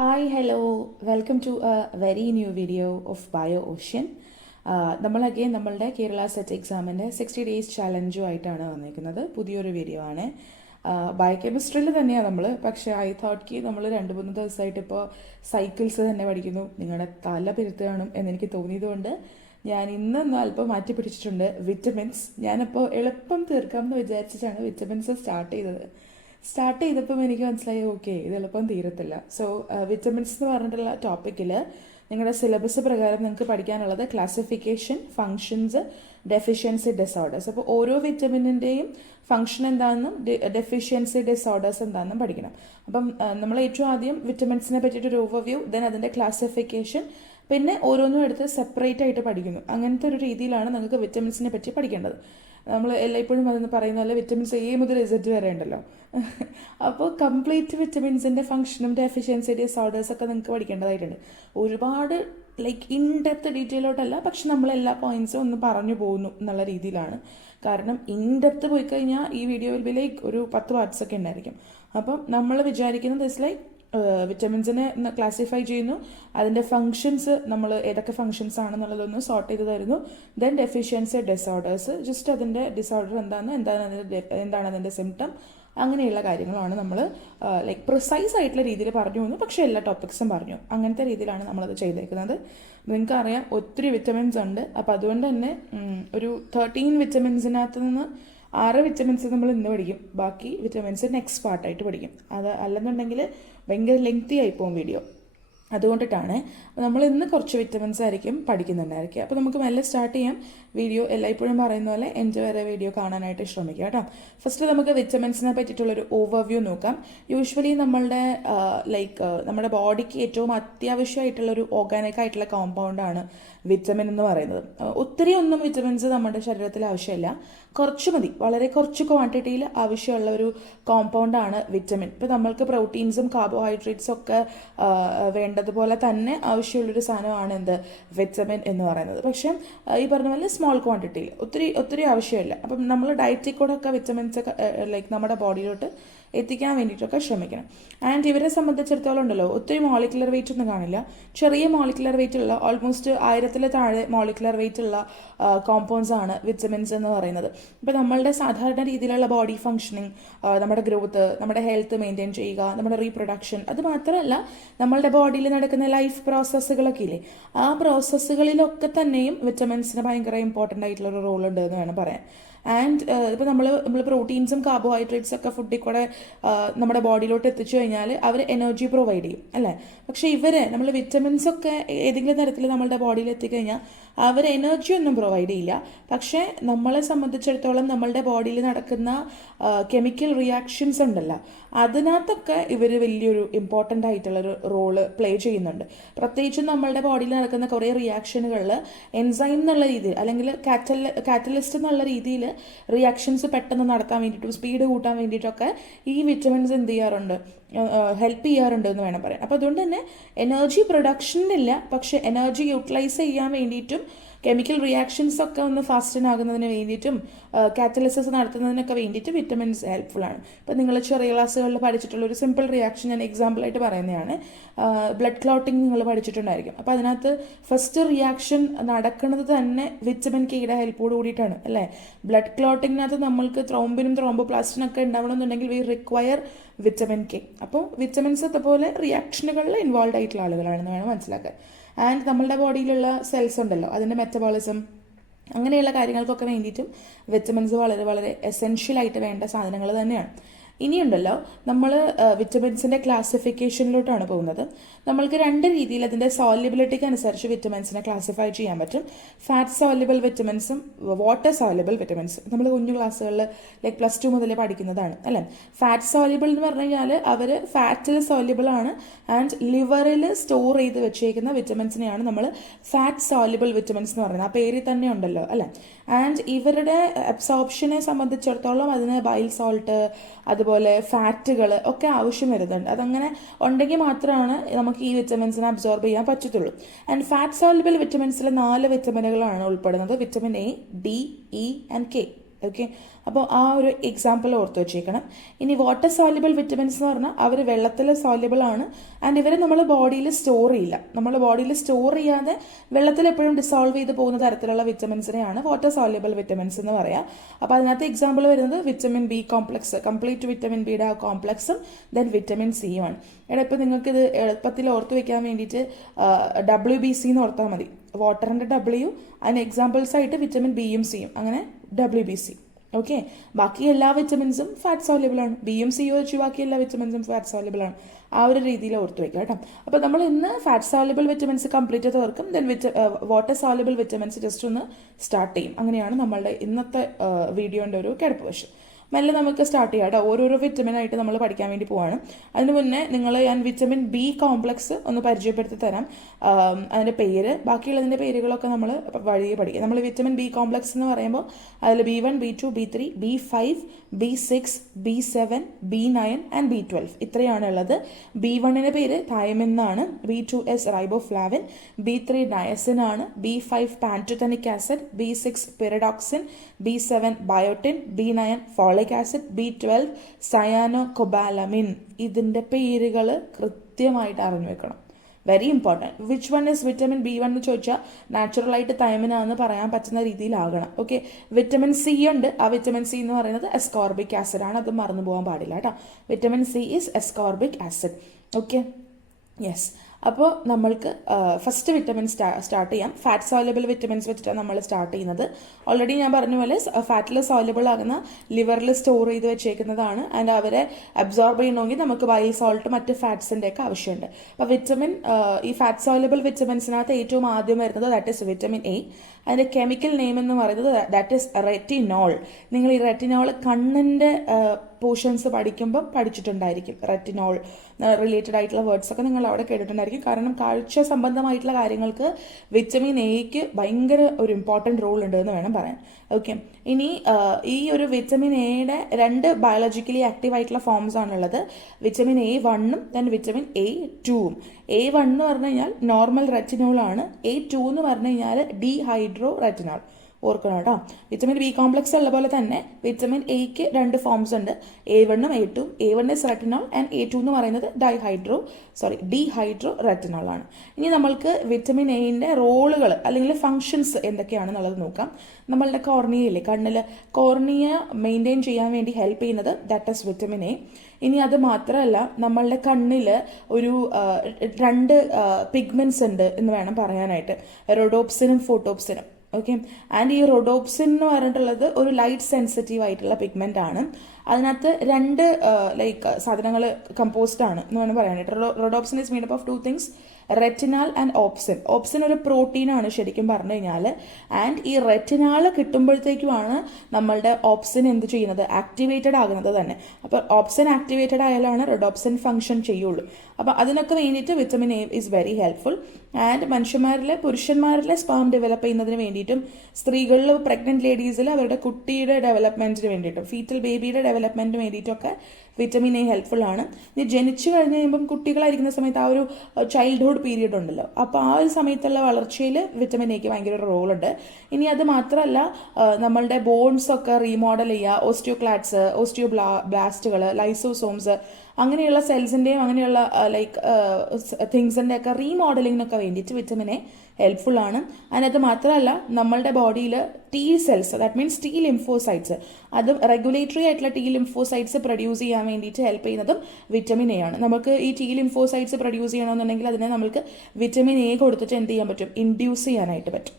Hi hello welcome to a very new video of bio ocean. നമ്മൾ again നമ്മളുടെ Kerala set എക്സാമിൻ്റെ 60 days ചാലഞ്ചുമായിട്ടാണ് വന്നിരിക്കുന്നത്. പുതിയൊരു വീഡിയോ ആണ്. ബയോകെമിസ്ട്രിയിൽ തന്നെയാണ് നമ്മൾ, പക്ഷേ ഐ തോട്ട് നമ്മൾ 2-3 ദിവസമായിട്ട് ഇപ്പോൾ സൈക്കിൾസ് തന്നെ പഠിക്കുന്നു, നിങ്ങളുടെ തല പെരുത്ത് കാണും എന്നെനിക്ക് തോന്നിയതുകൊണ്ട് ഞാൻ ഇന്നൊന്ന് അല്പം മാറ്റി പിടിച്ചിട്ടുണ്ട്. വിറ്റമിൻസ് ഞാനിപ്പോൾ എളുപ്പം തീർക്കാമെന്ന് വിചാരിച്ചിട്ടാണ് വിറ്റമിൻസ് സ്റ്റാർട്ട് ചെയ്തപ്പം എനിക്ക് മനസ്സിലായി ഓക്കെ ഇത് എളുപ്പം തീരത്തില്ല. സോ വിറ്റമിൻസ് എന്ന് പറഞ്ഞിട്ടുള്ള ടോപ്പിക്കിൽ നിങ്ങളുടെ സിലബസ് പ്രകാരം നിങ്ങൾക്ക് പഠിക്കാനുള്ളത് ക്ലാസിഫിക്കേഷൻ, ഫങ്ഷൻസ്, ഡെഫിഷ്യൻസി, ഡിസോർഡേഴ്സ്. അപ്പോൾ ഓരോ വിറ്റമിനിൻ്റെയും ഫങ്ഷൻ എന്താണെന്നും ഡെഫിഷ്യൻസി ഡിസോർഡേഴ്സ് എന്താണെന്നും പഠിക്കണം. അപ്പം നമ്മൾ ഏറ്റവും ആദ്യം വിറ്റമിൻസിനെ പറ്റിയിട്ടൊരു ഓവർവ്യൂ, ദെൻ അതിൻ്റെ ക്ലാസിഫിക്കേഷൻ, പിന്നെ ഓരോന്നും എടുത്ത് സെപ്പറേറ്റ് ആയിട്ട് പഠിക്കുന്നു. അങ്ങനത്തെ ഒരു രീതിയിലാണ് നിങ്ങൾക്ക് വിറ്റമിൻസിനെ പറ്റി പഠിക്കേണ്ടത്. നമ്മൾ എല്ലായ്പ്പോഴും അതെന്ന് പറയുന്ന പോലെ വിറ്റമിൻസ് എ മുതൽ ഇസഡ് വരെ ഉണ്ടല്ലോ. അപ്പോൾ കംപ്ലീറ്റ് വിറ്റമിൻസിൻ്റെ ഫംഗ്ഷനും ഡെഫിഷ്യൻസി ഡിസോർഡേഴ്സ് ഒക്കെ നിങ്ങൾക്ക് പഠിക്കേണ്ടതായിട്ടുണ്ട്. ഒരുപാട് ഇൻ ഡെപ്ത് ഡീറ്റെയിലോട്ടല്ല, പക്ഷെ നമ്മൾ എല്ലാ പോയിന്റ്സും ഒന്ന് പറഞ്ഞു പോകുന്നു എന്നുള്ള രീതിയിലാണ്. കാരണം ഇൻ ഡെപ്ത് പോയി കഴിഞ്ഞാൽ ഈ വീഡിയോ വിൽ ബി ഒരു 10 പാർട്സ് ഒക്കെ ഉണ്ടായിരിക്കും. അപ്പം നമ്മൾ വിചാരിക്കുന്നത് ഇസ് വിറ്റമിൻസിനെ ക്ലാസിഫൈ ചെയ്യുന്നു, അതിൻ്റെ ഫങ്ഷൻസ് നമ്മൾ ഏതൊക്കെ ഫങ്ഷൻസ് ആണെന്നുള്ളതൊന്ന് സോർട്ട് ചെയ്ത് തരുന്നു. ദെൻ ഡെഫിഷ്യൻസി ഡിസോർഡേഴ്സ്, ജസ്റ്റ് അതിൻ്റെ ഡിസോർഡർ എന്താണ് അതിൻ്റെ സിംറ്റം, അങ്ങനെയുള്ള കാര്യങ്ങളാണ് നമ്മൾ പ്രിസൈസ് ആയിട്ടുള്ള രീതിയിൽ പറഞ്ഞു പോകുന്നു. പക്ഷേ എല്ലാ ടോപ്പിക്സും പറഞ്ഞു, അങ്ങനത്തെ രീതിയിലാണ് നമ്മളത് ചെയ്തേക്കുന്നത്. നിങ്ങൾക്കറിയാം ഒത്തിരി വിറ്റമിൻസ് ഉണ്ട്. അപ്പോൾ അതുകൊണ്ട് തന്നെ ഒരു 13 വിറ്റമിൻസിനകത്ത് നിന്ന് 6 വിറ്റമിൻസ് നമ്മൾ ഇന്ന് പഠിക്കും, ബാക്കി വിറ്റമിൻസ് നെക്സ്റ്റ് പാർട്ടായിട്ട് പഠിക്കും. അത് അല്ലെന്നുണ്ടെങ്കിൽ ഭയങ്കര ലെങ്തി ആയി പോകും വീഡിയോ. അതുകൊണ്ടിട്ടാണ് നമ്മൾ ഇന്ന് കുറച്ച് വിറ്റമിൻസ് ആയിരിക്കും പഠിക്കുന്നുണ്ടായിരിക്കും. അപ്പോൾ നമുക്ക് മെല്ലെ സ്റ്റാർട്ട് ചെയ്യാം. വീഡിയോ എല്ലായ്പ്പോഴും പറയുന്ന പോലെ എൻഡ് വരെ വീഡിയോ കാണാനായിട്ട് ശ്രമിക്കുക കേട്ടോ. ഫസ്റ്റ് നമുക്ക് വിറ്റമിൻസിനെ പറ്റിയിട്ടുള്ളൊരു ഓവർവ്യൂ നോക്കാം. യൂഷ്വലി നമ്മുടെ ബോഡിക്ക് ഏറ്റവും അത്യാവശ്യമായിട്ടുള്ളൊരു ഓർഗാനിക് ആയിട്ടുള്ള കോമ്പൗണ്ടാണ് വിറ്റമിൻ എന്ന് പറയുന്നത്. ഒത്തിരി ഒന്നും വിറ്റമിൻസ് നമ്മുടെ ശരീരത്തിൽ ആവശ്യമില്ല, കുറച്ച് മതി, വളരെ കുറച്ച് ക്വാണ്ടിറ്റിയിൽ ആവശ്യമുള്ള ഒരു കോമ്പൗണ്ടാണ് വിറ്റമിൻ. ഇപ്പോൾ നമ്മൾക്ക് പ്രോട്ടീൻസും കാർബോഹൈഡ്രേറ്റ്സും ഒക്കെ വേണ്ടതുപോലെ തന്നെ ആവശ്യമുള്ളൊരു സാധനമാണ് വിറ്റമിൻ എന്ന് പറയുന്നത്. പക്ഷേ ഈ പറഞ്ഞ പോലെ സ്മോൾ ക്വാണ്ടിറ്റിയിൽ ഒത്തിരി ആവശ്യമില്ല. അപ്പം നമ്മൾ ഡയറ്റിൽ കൂടെ ഒക്കെ വിറ്റമിൻസ് നമ്മുടെ ബോഡിയിലോട്ട് എത്തിക്കാൻ വേണ്ടിയിട്ടൊക്കെ ശ്രമിക്കണം. ആൻഡ് ഇവരെ സംബന്ധിച്ചിടത്തോളം ഉണ്ടല്ലോ, ഒത്തിരി മോളിക്കുലർ വെയിറ്റ് ഒന്നും കാണില്ല. ചെറിയ മോളിക്കുലർ വെയിറ്റ് ഉള്ള ഓൾമോസ്റ്റ് 1000 താഴെ മോളിക്കുലർ വെയിറ്റ് ഉള്ള കോമ്പൗണ്ട്സ് ആണ് വിറ്റമിൻസ് എന്ന് പറയുന്നത്. ഇപ്പം നമ്മളുടെ സാധാരണ രീതിയിലുള്ള ബോഡി ഫങ്ഷനിങ്, നമ്മുടെ ഗ്രോത്ത്, നമ്മുടെ ഹെൽത്ത് മെയിൻറ്റെയിൻ ചെയ്യുക, നമ്മുടെ റീപ്രൊഡക്ഷൻ, അത് മാത്രമല്ല നമ്മളുടെ ബോഡിയിൽ നടക്കുന്ന ലൈഫ് പ്രോസസ്സുകളൊക്കെ ഇല്ലേ, ആ പ്രോസസ്സുകളിലൊക്കെ തന്നെയും വിറ്റമിൻസിന് ഭയങ്കര ഇമ്പോർട്ടൻ്റ് ആയിട്ടുള്ള ഒരു റോൾ ഉണ്ട് എന്ന് വേണം പറയാൻ. ആൻഡ് ഇപ്പോൾ നമ്മൾ പ്രോട്ടീൻസും കാർബോഹൈഡ്രേറ്റ്സ് ഒക്കെ ഫുഡിൽ കൂടെ നമ്മുടെ ബോഡിയിലോട്ട് എത്തിച്ചു കഴിഞ്ഞാൽ അവർ എനർജി പ്രൊവൈഡ് ചെയ്യും അല്ലേ. പക്ഷേ നമ്മൾ വിറ്റമിൻസ് ഒക്കെ ഏതെങ്കിലും തരത്തിൽ നമ്മളുടെ ബോഡിയിൽ എത്തിക്കഴിഞ്ഞാൽ അവർ എനർജി ഒന്നും പ്രൊവൈഡ് ചെയ്യില്ല. പക്ഷേ നമ്മളെ സംബന്ധിച്ചിടത്തോളം നമ്മളുടെ ബോഡിയിൽ നടക്കുന്ന കെമിക്കൽ റിയാക്ഷൻസ് ഉണ്ടല്ലോ, അതിനകത്തൊക്കെ ഇവർ വലിയൊരു ഇമ്പോർട്ടൻ്റ് ആയിട്ടുള്ളൊരു റോള് പ്ലേ ചെയ്യുന്നുണ്ട്. പ്രത്യേകിച്ചും നമ്മളുടെ ബോഡിയിൽ നടക്കുന്ന കുറേ റിയാക്ഷനുകളിൽ എൻസൈം എന്നുള്ള രീതിയിൽ അല്ലെങ്കിൽ കാറ്റലിസ്റ്റ് എന്നുള്ള രീതിയിൽ റിയാക്ഷൻസ് പെട്ടെന്ന് നടത്താൻ വേണ്ടിയിട്ടും സ്പീഡ് കൂട്ടാൻ വേണ്ടിയിട്ടൊക്കെ ഈ വിറ്റമിൻസ് എന്ത് ചെയ്യാറുണ്ട്, ഹെൽപ്പ് ചെയ്യാറുണ്ട് എന്ന് വേണം പറയാൻ. അപ്പോൾ അതുകൊണ്ട് തന്നെ എനർജി പ്രൊഡക്ഷനില്ല, പക്ഷെ എനർജി യൂട്ടിലൈസ് ചെയ്യാൻ വേണ്ടിയിട്ടും കെമിക്കൽ റിയാക്ഷൻസ് ഒക്കെ ഒന്ന് ഫാസ്റ്റനാകുന്നതിന് വേണ്ടിയിട്ടും കാറ്റലിസിസ് നടത്തുന്നതിനൊക്കെ വേണ്ടിയിട്ട് വിറ്റമിൻസ് ഹെൽപ്ഫുൾ ആണ്. ഇപ്പം നിങ്ങൾ ചെറിയ ക്ലാസ്സുകളിൽ പഠിച്ചിട്ടുള്ള ഒരു സിമ്പിൾ റിയാക്ഷൻ ഞാൻ എക്സാമ്പിളായിട്ട് പറയുന്നതാണ്. ബ്ലഡ് ക്ലോട്ടിങ് നിങ്ങൾ പഠിച്ചിട്ടുണ്ടായിരിക്കും. അപ്പോൾ അതിനകത്ത് ഫസ്റ്റ് റിയാക്ഷൻ നടക്കുന്നത് തന്നെ വിറ്റമിൻ കെയുടെ ഹെൽപ്പോട് കൂടിയിട്ടാണ് അല്ലേ. ബ്ലഡ് ക്ലോട്ടിങ്ങിനകത്ത് നമ്മൾക്ക് ത്രോംബിനും ത്രോംബോപ്ലാസ്റ്റിനൊക്കെ ഉണ്ടാവണമെന്നുണ്ടെങ്കിൽ വി റിക്വയർ വിറ്റമിൻ കെ. അപ്പോൾ വിറ്റമിൻസ് അതുപോലെ റിയാക്ഷനുകളിൽ ഇൻവോൾവ് ആയിട്ടുള്ള ആളുകളാണെന്ന് വേണം മനസ്സിലാക്കാൻ. ആൻഡ് നമ്മളുടെ ബോഡിയിലുള്ള സെൽസ് ഉണ്ടല്ലോ, അതിൻ്റെ മെറ്റബോളിസം അങ്ങനെയുള്ള കാര്യങ്ങൾക്കൊക്കെ വേണ്ടിയിട്ടും വിറ്റമിൻസ് വളരെ വളരെ എസെൻഷ്യലായിട്ട് വേണ്ട സാധനങ്ങൾ തന്നെയാണ്. ഇനിയുണ്ടല്ലോ നമ്മൾ വിറ്റമിൻസിൻ്റെ ക്ലാസിഫിക്കേഷനിലോട്ടാണ് പോകുന്നത്. നമ്മൾക്ക് 2 രീതിയിൽ അതിൻ്റെ സോല്യബിലിറ്റിക്ക് അനുസരിച്ച് വിറ്റമിൻസിനെ ക്ലാസിഫൈ ചെയ്യാൻ പറ്റും. ഫാറ്റ് സോല്യബിൾ വിറ്റമിൻസും വാട്ടർ സോല്യബിൾ വിറ്റമിൻസും നമ്മൾ കുഞ്ഞു ക്ലാസ്സുകളിൽ +2 മുതലേ പഠിക്കുന്നതാണ് അല്ലേ. ഫാറ്റ് സോല്യബിൾ എന്ന് പറഞ്ഞു കഴിഞ്ഞാൽ അവർ ഫാറ്റിൽ സോല്യബിൾ ആണ് ആൻഡ് ലിവറിൽ സ്റ്റോർ ചെയ്ത് വെച്ചേക്കുന്ന വിറ്റമിൻസിനെയാണ് നമ്മൾ ഫാറ്റ് സോല്യബിൾ വിറ്റമിൻസ് എന്ന് പറയുന്നത്. ആ പേരിൽ തന്നെ ഉണ്ടല്ലോ അല്ലേ. ആൻഡ് ഇവരുടെ അബ്സോർപ്ഷനെ സംബന്ധിച്ചിടത്തോളം അതിന് ബൈൽ സോൾട്ട് അതുപോലെ ഫാറ്റുകൾ ഒക്കെ ആവശ്യം വരുന്നുണ്ട്. അതങ്ങനെ ഉണ്ടെങ്കിൽ മാത്രമാണ് നമുക്ക് ഈ വിറ്റമിൻസിനെ അബ്സോർബ് ചെയ്യാൻ പറ്റത്തുള്ളൂ. ആൻഡ് ഫാറ്റ് സോല്യബിൾ വിറ്റമിൻസിൽ 4 വിറ്റമിനുകളാണ് ഉൾപ്പെടുന്നത്: vitamin A, D, E and K. Okay, അപ്പോൾ ആ ഒരു എക്സാമ്പിൾ ഓർത്ത് വെച്ചേക്കണം. ഇനി വാട്ടർ സോല്യുബിൾ വിറ്റമിൻസ് എന്ന് പറഞ്ഞാൽ അവർ വെള്ളത്തിൽ സോല്യുബിൾ ആണ് ആൻഡ് ഇവർ നമ്മൾ ബോഡിയിൽ സ്റ്റോർ ചെയ്യില്ല. നമ്മൾ ബോഡിയിൽ സ്റ്റോർ ചെയ്യാതെ വെള്ളത്തിൽ എപ്പോഴും ഡിസോൾവ് ചെയ്ത് പോകുന്ന തരത്തിലുള്ള വിറ്റമിൻസിനെയാണ് വാട്ടർ സോല്യുബിൾ വിറ്റമിൻസ് എന്ന് പറയുക. അപ്പോൾ അതിനകത്ത് എക്സാമ്പിൾ വരുന്നത് vitamin B complex, complete vitamin ബിയുടെ ആ കോംപ്ലക്സും ദെൻ വിറ്റമിൻ സിയുമാണ്. എടാ ഇപ്പോൾ നിങ്ങൾക്കിത് എളുപ്പത്തിൽ ഓർത്ത് വെക്കാൻ വേണ്ടിയിട്ട് WBC എന്ന് ഓർത്താൽ മതി. വാട്ടറിൻ്റെ W, അതിന് എക്സാമ്പിൾസ് ആയിട്ട് വിറ്റമിൻ ബിയും സിയും, അങ്ങനെ WBC. ഓക്കെ, ബാക്കി എല്ലാ വിറ്റമിൻസും ഫാറ്റ് സോല്യുബിൾ ആണ്. ബിയും സിയും വെച്ച് ബാക്കി എല്ലാ വിറ്റമിൻസും ഫാറ്റ് സോല്യുബിൾ ആണ്. ആ ഒരു രീതിയിൽ ഓർത്ത് വയ്ക്കുക കേട്ടോ. അപ്പോൾ നമ്മൾ ഇന്ന് ഫാറ്റ് സോല്യുബിൾ വിറ്റമിൻസ് കംപ്ലീറ്റ് തീർക്കും. Then water soluble vitamins just ഒന്ന് സ്റ്റാർട്ട് ചെയ്യും. അങ്ങനെയാണ് നമ്മളുടെ ഇന്നത്തെ വീഡിയോൻ്റെ ഒരു കിടപ്പ് വശം. മെല്ലെ നമുക്ക് സ്റ്റാർട്ട് ചെയ്യാം കേട്ടോ. ഓരോരോ വിറ്റമിനായിട്ട് നമ്മൾ പഠിക്കാൻ വേണ്ടി പോവാണ്. അതിന് മുന്നേ ഞാൻ വിറ്റമിൻ ബി കോംപ്ലക്സ് ഒന്ന് പരിചയപ്പെടുത്തി തരാം. അതിൻ്റെ പേര്, ബാക്കിയുള്ളതിൻ്റെ പേരുകളൊക്കെ നമ്മൾ വഴിയെ പഠിക്കാം. നമ്മൾ വിറ്റമിൻ ബി കോംപ്ലക്സ് എന്ന് പറയുമ്പോൾ അതിൽ B1, B2, B3, B5, B6, B7, B9 and B12 ഇത്രയാണ് ഉള്ളത്. B1ൻ്റെ പേര് തൈമിൻ എന്നാണ്, B2 റൈബോഫ്ലാവിൻ, B3 നയസിൻ ആണ്, B5 പാൻറ്റോതനിക് acid, B6 pyridoxine, B7 biotin, B9 folic acid, B12 cyano cobalamin. ഇതിൻ്റെ പേരുകൾ കൃത്യമായിട്ട് അറിഞ്ഞു വെക്കണം. Very important. Which one is vitamin B1 എന്ന് ചോദിച്ചാൽ നാച്ചുറലായിട്ട് തൈമിനാന്ന് പറയാൻ പറ്റുന്ന രീതിയിലാകണം. ഓക്കെ, വിറ്റമിൻ സി ഉണ്ട്. ആ വിറ്റമിൻ സി എന്ന് പറയുന്നത് എസ്കോർബിക് ആസിഡ് ആണ്. അത് മറന്നു പോകാൻ പാടില്ല കേട്ടോ. Vitamin C is ascorbic acid. Okay, yes. അപ്പോൾ നമ്മൾക്ക് ഫസ്റ്റ് വിറ്റമിൻ സ്റ്റാർട്ട് ചെയ്യാം. ഫാറ്റ് സോല്യുബിൾ വിറ്റമിൻസ് വെച്ചിട്ടാണ് നമ്മൾ സ്റ്റാർട്ട് ചെയ്യുന്നത്. ഓൾറെഡി ഞാൻ പറഞ്ഞ പോലെ ഫാറ്റിൽ സോല്യുബിൾ ആകുന്ന ലിവറിൽ സ്റ്റോർ ചെയ്ത് വെച്ചേക്കുന്നതാണ്. ആൻഡ് അവരെ അബ്സോർബ് ചെയ്യണമെങ്കിൽ നമുക്ക് ബൈൽ സോൾട്ട് മറ്റ് ഫാറ്റ്സിൻ്റെ ഒക്കെ ആവശ്യമുണ്ട്. അപ്പോൾ ഈ ഫാറ്റ് സോല്യുബിൾ വിറ്റമിൻസിനകത്ത് ഏറ്റവും ആദ്യം വരുന്നത് ദാറ്റ് ഇസ് വിറ്റമിൻ എ. അതിൻ്റെ കെമിക്കൽ നെയിം എന്ന് പറയുന്നത് ദാറ്റ് ഇസ് റെറ്റിനോൾ. നിങ്ങൾ ഈ റെറ്റിനോൾ കണ്ണിൻ്റെ പോർഷൻസ് പഠിക്കുമ്പോൾ പഠിച്ചിട്ടുണ്ടായിരിക്കും. റെറ്റിനോൾ റിലേറ്റഡ് ആയിട്ടുള്ള വേർഡ്സ് ഒക്കെ നിങ്ങൾ അവിടെ കേട്ടിട്ടുണ്ടായിരിക്കും. കാരണം കാഴ്ച സംബന്ധമായിട്ടുള്ള കാര്യങ്ങൾക്ക് വിറ്റമിൻ എക്ക് ഭയങ്കര ഒരു ഇമ്പോർട്ടൻറ്റ് റോൾ ഉണ്ട് എന്ന് വേണം പറയാൻ. ഓക്കെ, ഇനി ഈ ഒരു വിറ്റമിൻ എയുടെ 2 ബയോളജിക്കലി ആക്റ്റീവ് ആയിട്ടുള്ള ഫോംസ് ആണുള്ളത്. Vitamin A1 then vitamin A2. A1 എന്ന് പറഞ്ഞു കഴിഞ്ഞാൽ നോർമൽ റെറ്റിനോൾ ആണ്. A2 എന്ന് പറഞ്ഞു കഴിഞ്ഞാൽ ഡീഹൈഡ്രോ റെറ്റിനോൾ. ഓർക്കണം കേട്ടോ. വിറ്റമിൻ ബി കോംപ്ലക്സ് ഉള്ള പോലെ തന്നെ വിറ്റമിൻ എക്ക് 2 ഫോംസ് ഉണ്ട്, A1 ഉം A2. A1 is retinol and A2 എന്ന് പറയുന്നത് ഡീഹൈഡ്രോ റെറ്റിനോൾ ആണ്. ഇനി നമ്മൾക്ക് വിറ്റമിൻ എന്റെ റോളുകൾ അല്ലെങ്കിൽ ഫങ്ഷൻസ് എന്തൊക്കെയാണെന്നുള്ളത് നോക്കാം. നമ്മളുടെ കോർണിയയില്ലേ, കണ്ണിൽ കോർണിയ മെയിൻറ്റെയിൻ ചെയ്യാൻ വേണ്ടി ഹെൽപ്പ് ചെയ്യുന്നത് ദാറ്റ് ഇസ് വിറ്റമിൻ എ. ഇനി അത് മാത്രമല്ല, നമ്മളുടെ കണ്ണിൽ ഒരു 2 പിഗ്മെന്റ്സ് ഉണ്ട് എന്ന് വേണം പറയാനായിട്ട്, റോഡോപ്സിനും ഫോട്ടോപ്സിനും. ഓക്കെ, ആൻഡ് ഈ റോഡോപ്സിൻ എന്ന് പറഞ്ഞിട്ടുള്ളത് ഒരു ലൈറ്റ് സെൻസിറ്റീവ് ആയിട്ടുള്ള പിഗ്മെന്റ് ആണ്. അതിനകത്ത് 2 സാധനങ്ങൾ കമ്പോസ്ഡ് ആണ് എന്ന് വേണം പറയാനായിട്ട്. Rhodopsin is made up of 2 things, retinal and opsin. Opsin ഒരു പ്രോട്ടീനാണ് ശരിക്കും പറഞ്ഞു കഴിഞ്ഞാൽ. ആൻഡ് ഈ റെറ്റിനാൽ കിട്ടുമ്പോഴത്തേക്കുമാണ് നമ്മളുടെ ഓപ്സിൻ എന്ത് ചെയ്യുന്നത്, ആക്ടിവേറ്റഡ് ആകുന്നത് തന്നെ. അപ്പോൾ ഓപ്സിൻ ആക്ടിവേറ്റഡ് ആയാലാണ് റോഡോപ്സിൻ ഫംഗ്ഷൻ ചെയ്യുള്ളൂ. അപ്പോൾ അതിനൊക്കെ വേണ്ടിയിട്ട് vitamin A is very helpful. And പുരുഷന്മാരിലെ സ്പാം ഡെവലപ്പ് ചെയ്യുന്നതിന് വേണ്ടിയിട്ടും സ്ത്രീകളിൽ പ്രഗ്നന്റ് ലേഡീസിൽ അവരുടെ കുട്ടിയുടെ ഡെവലപ്മെന്റിന് വേണ്ടിയിട്ടും ഫീറ്റൽ ബേബിയുടെ ഡെവലപ്മെന്റിന് വേണ്ടിയിട്ടൊക്കെ വിറ്റമിൻ എ ഹെൽപ്ഫുൾ ആണ്. ഇനി ജനിച്ചു കഴിഞ്ഞ് കഴിയുമ്പം കുട്ടികളായിരിക്കുന്ന സമയത്ത് ആ ഒരു ചൈൽഡ്ഹുഡ് പീരീഡ് ഉണ്ടല്ലോ, അപ്പോൾ ആ ഒരു സമയത്തുള്ള വളർച്ചയിൽ വിറ്റമിൻ എക്ക് ഭയങ്കര ഒരു റോളുണ്ട്. ഇനി അത് മാത്രമല്ല, നമ്മളുടെ ബോൺസ് ഒക്കെ റീമോഡൽ ചെയ്യുക, ഓസ്റ്റിയോക്ലാറ്റ്സ്, ബ്ലാസ്റ്റുകൾ, ലൈസോസോംസ്, അങ്ങനെയുള്ള സെൽസിൻ്റെയും അങ്ങനെയുള്ള തിങ്സിൻ്റെ ഒക്കെ റീമോഡലിങ്ങിനൊക്കെ വേണ്ടിയിട്ട് വിറ്റമിൻ എ ഹെൽപ്ഫുൾ ആണ്. അതിനകത്ത് മാത്രമല്ല, നമ്മളുടെ ബോഡിയിൽ T cells, that means T lymphocytes, അതും റെഗുലേറ്ററി ആയിട്ടുള്ള T ലിംഫോസൈറ്റ്സ് പ്രൊഡ്യൂസ് ചെയ്യാൻ വേണ്ടിയിട്ട് ഹെൽപ്പ് ചെയ്യുന്നതും വിറ്റമിൻ എ ആണ്. നമുക്ക് ഈ T ലിംഫോസൈറ്റ്സ് പ്രൊഡ്യൂസ് ചെയ്യണമെന്നുണ്ടെങ്കിൽ അതിനെ നമുക്ക് വിറ്റമിൻ എ കൊടുത്തിട്ട് എന്ത് ചെയ്യാൻ പറ്റും, ഇൻഡ്യൂസ് ചെയ്യാനായിട്ട് പറ്റും.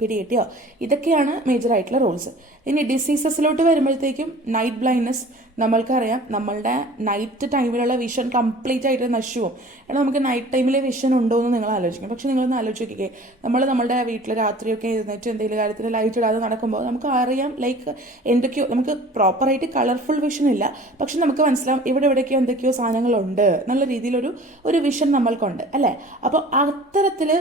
പിടികിട്ടിയോ? ഇതൊക്കെയാണ് മേജർ ആയിട്ടുള്ള റോൾസ്. ഇനി ഡിസീസസിലോട്ട് വരുമ്പോഴത്തേക്കും നൈറ്റ് ബ്ലൈൻഡ്നെസ്, നമ്മൾക്കറിയാം നമ്മളുടെ നൈറ്റ് ടൈമിലുള്ള വിഷൻ കംപ്ലീറ്റ് ആയിട്ട് നശിച്ചു പോകും. എന്നാൽ നമുക്ക് നൈറ്റ് ടൈമിൽ വിഷൻ ഉണ്ടോ എന്ന് നിങ്ങൾ ആലോചിക്കും. പക്ഷെ നിങ്ങളൊന്ന് ആലോചിക്കേ, നമ്മളുടെ വീട്ടിൽ രാത്രിയൊക്കെ എഴുന്നേറ്റ് എന്തെങ്കിലും കാര്യത്തിൽ ലൈറ്റ് ഇടാതെ നടക്കുമ്പോൾ നമുക്ക് അറിയാം എന്തൊക്കെയോ, നമുക്ക് പ്രോപ്പറായിട്ട് കളർഫുൾ വിഷൻ ഇല്ല, പക്ഷെ നമുക്ക് മനസ്സിലാവും എവിടെയൊക്കെയോ എന്തൊക്കെയോ സാധനങ്ങളുണ്ട് എന്നുള്ള രീതിയിലൊരു വിഷൻ നമ്മൾക്കുണ്ട് അല്ലേ. അപ്പോൾ അത്തരത്തിൽ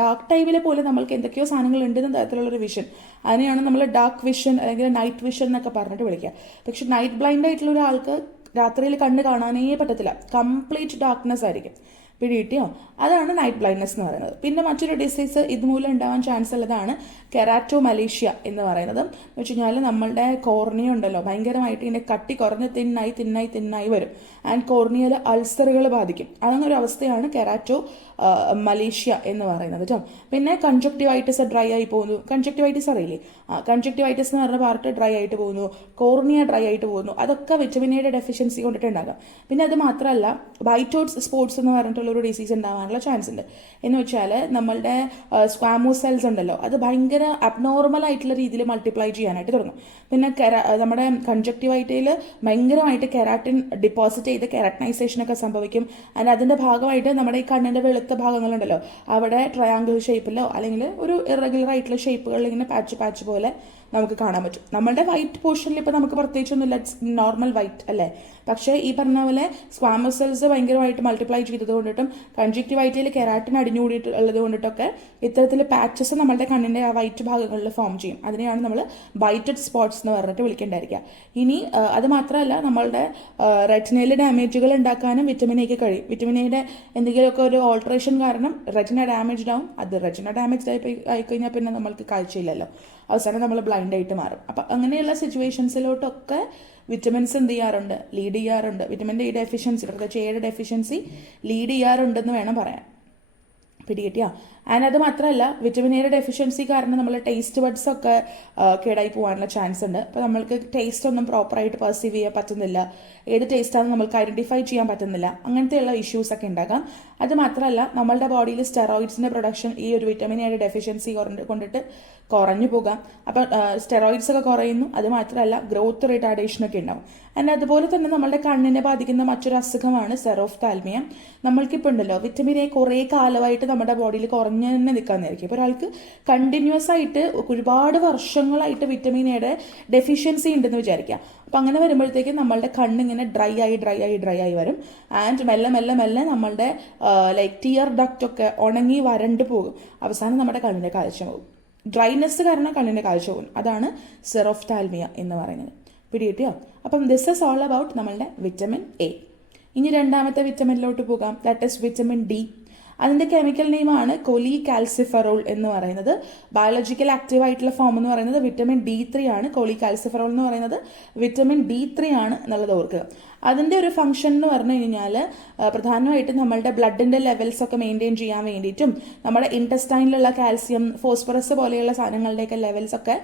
ഡാർക്ക് ടൈമിലെ പോലെ നമ്മൾക്ക് എന്തൊക്കെയോ സാധനങ്ങൾ ഉണ്ട് എന്ന തരത്തിലുള്ളൊരു വിഷൻ, അതിനെയാണ് നമ്മൾ ഡാർക്ക് വിഷൻ അല്ലെങ്കിൽ നൈറ്റ് വിഷൻ എന്നൊക്കെ പറഞ്ഞിട്ട് വിളിക്കുക. പക്ഷെ നൈറ്റ് ബ്ലൈൻഡ് ആയിട്ടുള്ള ഒരാൾക്ക് രാത്രിയിൽ കണ്ണ് കാണാനേ പറ്റത്തില്ല, കംപ്ലീറ്റ് ഡാർക്ക്നെസ് ആയിരിക്കും. പിടികിട്ടിയോ? അതാണ് നൈറ്റ് ബ്ലൈൻഡ്നെസ് എന്ന് പറയുന്നത്. പിന്നെ മറ്റൊരു ഡിസീസ് ഇതുമൂലം ഉണ്ടാവാൻ ചാൻസ് ഉള്ളതാണ് കെരാറ്റോമലേഷ്യ എന്ന് പറയുന്നത്. എന്ന് വെച്ച് കഴിഞ്ഞാൽ നമ്മളുടെ കോർണിയ ഉണ്ടല്ലോ, ഭയങ്കരമായിട്ട് ഇങ്ങനെ കട്ടി കുറഞ്ഞ് തിന്നായി വരും. ആൻഡ് കോർണിയയിൽ അൾസറുകൾ ബാധിക്കും. അങ്ങനൊരു അവസ്ഥയാണ് കെരാറ്റോ മലേഷ്യ എന്ന് പറയുന്നത് കേട്ടോ. പിന്നെ കൺജക്ടിവൈറ്റിസ് ഡ്രൈ ആയി പോകുന്നു. കൺജക്ടിവൈറ്റിസ് അറിയില്ലേ? കൺജക്ടിവൈറ്റിസ് എന്ന് പറഞ്ഞ പാർട്ട് ഡ്രൈ ആയിട്ട് പോകുന്നു, കോർണിയ ഡ്രൈ ആയിട്ട് പോകുന്നു. അതൊക്കെ വിറ്റമിൻ എയുടെ ഡെഫിഷ്യൻസി കൊണ്ടിട്ട് ഉണ്ടാകാം. പിന്നെ അത് മാത്രമല്ല വൈറ്റോട്സ് സ്പോട്സ് എന്ന് പറഞ്ഞിട്ടുള്ള ഒരു ഡിസീസ് ഉണ്ടാവാനുള്ള ചാൻസ് ഉണ്ട്. എന്ന് വെച്ചാൽ നമ്മളുടെ സ്ക്വാമോസ് സെൽസ് ഉണ്ടല്ലോ, അത് ഭയങ്കര അബ്നോർമൽ ആയിട്ടുള്ള രീതിയിൽ മൾട്ടിപ്ലൈ ചെയ്യാനായിട്ട് തുടങ്ങും. പിന്നെ നമ്മുടെ കൺജക്ടിവൈറ്റയിൽ ഭയങ്കരമായിട്ട് കെരാറ്റിൻ ഡിപ്പോസിറ്റ് ചെയ്ത് കെരാറ്റിനൈസേഷൻ ഒക്കെ സംഭവിക്കും. ആൻഡ് അതിന്റെ ഭാഗമായിട്ട് നമ്മുടെ ഈ കണ്ണിന്റെ വെളുത്ത ഭാഗങ്ങളുണ്ടല്ലോ, അവിടെ ട്രയാങ്കിൾ ഷേപ്പിലോ അല്ലെങ്കിൽ ഒരു ഇറഗുലർ ആയിട്ടുള്ള ഷേപ്പുകളിൽ ഇങ്ങനെ പാച്ച് പോലെ നമുക്ക് കാണാൻ പറ്റും. നമ്മളുടെ വൈറ്റ് പോർഷനിൽ ഇപ്പോൾ നമുക്ക് പ്രത്യേകിച്ചൊന്നുമില്ല, നോർമൽ വൈറ്റ് അല്ലേ. പക്ഷേ ഈ പറഞ്ഞ പോലെ സ്ക്വാമസ് സെൽസ് ഭയങ്കരമായിട്ട് മൾട്ടിപ്ലൈ ചെയ്തത് കൊണ്ടിട്ടും കൺജക്ടിവൈറ്റയിൽ കെരാറ്റിൻ അടിഞ്ഞുകൂടിയിട്ട് ഉള്ളത് കൊണ്ടിട്ടൊക്കെ ഇത്തരത്തിൽ പാച്ചസ് നമ്മളുടെ കണ്ണിന്റെ ആ വൈറ്റ് ഭാഗങ്ങളിൽ ഫോം ചെയ്യും. അതിനെയാണ് നമ്മൾ വൈറ്റഡ് സ്പോട്സ് എന്ന് പറഞ്ഞിട്ട് വിളിക്കേണ്ടായിരിക്കുക. ഇനി അത് മാത്രമല്ല, നമ്മളുടെ റെറ്റിനയിൽ ഡാമേജുകൾ ഉണ്ടാക്കാനും വിറ്റമിൻ എക്ക് കഴിയും. വിറ്റമിൻ എയുടെ എന്തെങ്കിലുമൊക്കെ ഒരു ഓൾട്ടറേഷൻ കാരണം റെറ്റിന ഡാമേജ്ഡ് ആവും. അത് റെറ്റിന ഡാമേജ്ഡ് ആയിക്കഴിഞ്ഞാൽ പിന്നെ നമ്മൾക്ക് കാഴ്ചയില്ലല്ലോ, അവസാനം നമ്മൾ ബ്ലൈൻഡ് ആയിട്ട് മാറും. അപ്പം അങ്ങനെയുള്ള സിറ്റുവേഷൻസിലോട്ടൊക്കെ വിറ്റമിൻസ് എന്ത് ചെയ്യാറുണ്ട്, ലീഡ് ചെയ്യാറുണ്ട്. വിറ്റമിൻ ഡി ഡെഫിഷ്യൻസി, പ്രത്യേകിച്ച് എയുടെ ഡെഫിഷ്യൻസി ലീഡ് ചെയ്യാറുണ്ടെന്ന് വേണം പറയാൻ. പിടികിട്ടിയാ? ആൻഡ് അത് മാത്രമല്ല, വിറ്റമിൻ എയുടെ ഡെഫിഷ്യൻസി കാരണം നമ്മൾ ടേസ്റ്റ് ബഡ്സ് ഒക്കെ കേടായി പോകാനുള്ള ചാൻസ് ഉണ്ട്. അപ്പോൾ നമ്മൾക്ക് ടേസ്റ്റ് ഒന്നും പ്രോപ്പറായിട്ട് പെർസീവ് ചെയ്യാൻ പറ്റുന്നില്ല, ഏത് ടേസ്റ്റാണെന്ന് നമ്മൾക്ക് ഐഡന്റിഫൈ ചെയ്യാൻ പറ്റുന്നില്ല. അങ്ങനത്തെയുള്ള ഇഷ്യൂസ് ഒക്കെ ഉണ്ടാകാം. അത് മാത്രമല്ല, നമ്മളുടെ ബോഡിയിൽ സ്റ്റെറോയിഡ്സിന്റെ പ്രൊഡക്ഷൻ ഈ ഒരു വിറ്റമിൻ എയുടെ ഡെഫിഷ്യൻസി കൊണ്ടിട്ട് കുറഞ്ഞു പോകാം. അപ്പം സ്റ്റെറോയിഡ്സ് ഒക്കെ കുറയുന്നു. അത് മാത്രമല്ല, ഗ്രോത്ത് റിട്ടാർഡേഷൻ ഒക്കെ ഉണ്ടാവും. ആൻഡ് അതുപോലെ തന്നെ നമ്മളുടെ കണ്ണിനെ ബാധിക്കുന്ന മറ്റൊരു അസുഖമാണ് സെറോഫ്താൽമിയ. നമ്മൾക്കിപ്പോൾ ഉണ്ടല്ലോ വിറ്റമിൻ എ കുറേ കാലമായിട്ട് നമ്മുടെ ബോഡിയിൽ കുറഞ്ഞു തന്നെ നിൽക്കാന്നായിരിക്കും. ഇപ്പോൾ ഒരാൾക്ക് കണ്ടിന്യൂസ് ആയിട്ട് ഒരുപാട് വർഷങ്ങളായിട്ട് വിറ്റമിൻ എയുടെ ഡെഫിഷ്യൻസി ഉണ്ടെന്ന് വിചാരിക്കുക. അപ്പം അങ്ങനെ വരുമ്പോഴത്തേക്കും നമ്മളുടെ കണ്ണിങ്ങനെ ഡ്രൈ ആയി വരും. ആൻഡ് മെല്ലെ നമ്മളുടെ ലൈക്ക് ടിയർ ഡക്റ്റ് ഒക്കെ ഉണങ്ങി വരണ്ട് പോകും. അവസാനം നമ്മുടെ കണ്ണിന്റെ കാഴ്ച പോകും. ഡ്രൈനെസ് കാരണം കണ്ണിന്റെ കാഴ്ച പോകും. അതാണ് സെറോഫ്താൽമിയ എന്ന് പറയുന്നത്. പിടികിട്ടിയോ? അപ്പം ദിസ് ഇസ് ഓൾ അബൌട്ട് നമ്മളുടെ വിറ്റമിൻ എ. ഇനി രണ്ടാമത്തെ വിറ്റമിനിലോട്ട് പോകാം. That is vitamin D. അതിന്റെ കെമിക്കൽ നെയിമാണ് കോളികാൽസിഫെറോൾ എന്ന് പറയുന്നത്. ബയോളജിക്കൽ ആക്റ്റീവ് ആയിട്ടുള്ള ഫോം എന്ന് പറയുന്നത് വിറ്റമിൻ D3 ആണ്. കോളികാൽസിഫെറോൾ എന്ന് പറയുന്നത് വിറ്റമിൻ D3 ആണ് എന്നുള്ളത് ഓർക്കുക. അതിന്റെ ഒരു ഫംഗ്ഷൻ എന്ന് പറഞ്ഞു കഴിഞ്ഞാൽ പ്രധാനമായിട്ടും നമ്മളുടെ ബ്ലഡിന്റെ ലെവൽസ് ഒക്കെ മെയിൻറ്റെയിൻ ചെയ്യാൻ വേണ്ടിയിട്ടും നമ്മുടെ ഇൻറ്റസ്റ്റൈനിലുള്ള കാൽസ്യം, ഫോസ്ഫറസ് പോലെയുള്ള സാധനങ്ങളുടെയൊക്കെ ലെവൽസ് ഒക്കെ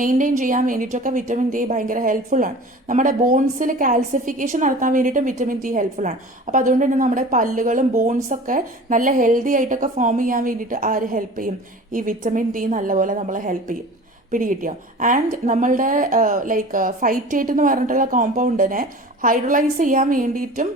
മെയിൻറ്റെയിൻ ചെയ്യാൻ വേണ്ടിയിട്ടൊക്കെ വിറ്റമിൻ ഡി ഭയങ്കര ഹെൽപ്ഫുൾ ആണ്. നമ്മുടെ ബോൺസിൽ കാൽസിഫിക്കേഷൻ നടത്താൻ വേണ്ടിയിട്ടും വിറ്റമിൻ ഡി ഹെൽപ്ഫുൾ ആണ്. അപ്പോൾ അതുകൊണ്ട് തന്നെ നമ്മുടെ പല്ലുകളും ബോൺസൊക്കെ നല്ല ഹെൽത്തി ആയിട്ടൊക്കെ ഫോം ചെയ്യാൻ വേണ്ടിയിട്ട് ആര് ഹെൽപ്പ് ചെയ്യും? ഈ വിറ്റമിൻ ഡി നല്ലപോലെ നമ്മളെ ഹെൽപ്പ് ചെയ്യും. പിടികിട്ടിയോ? ആൻഡ് നമ്മളുടെ ലൈക്ക് ഫൈറ്റേറ്റ് എന്ന് പറഞ്ഞിട്ടുള്ള കോമ്പൗണ്ടിനെ ഹൈഡ്രോളൈസ് ചെയ്യാൻ വേണ്ടിയിട്ടും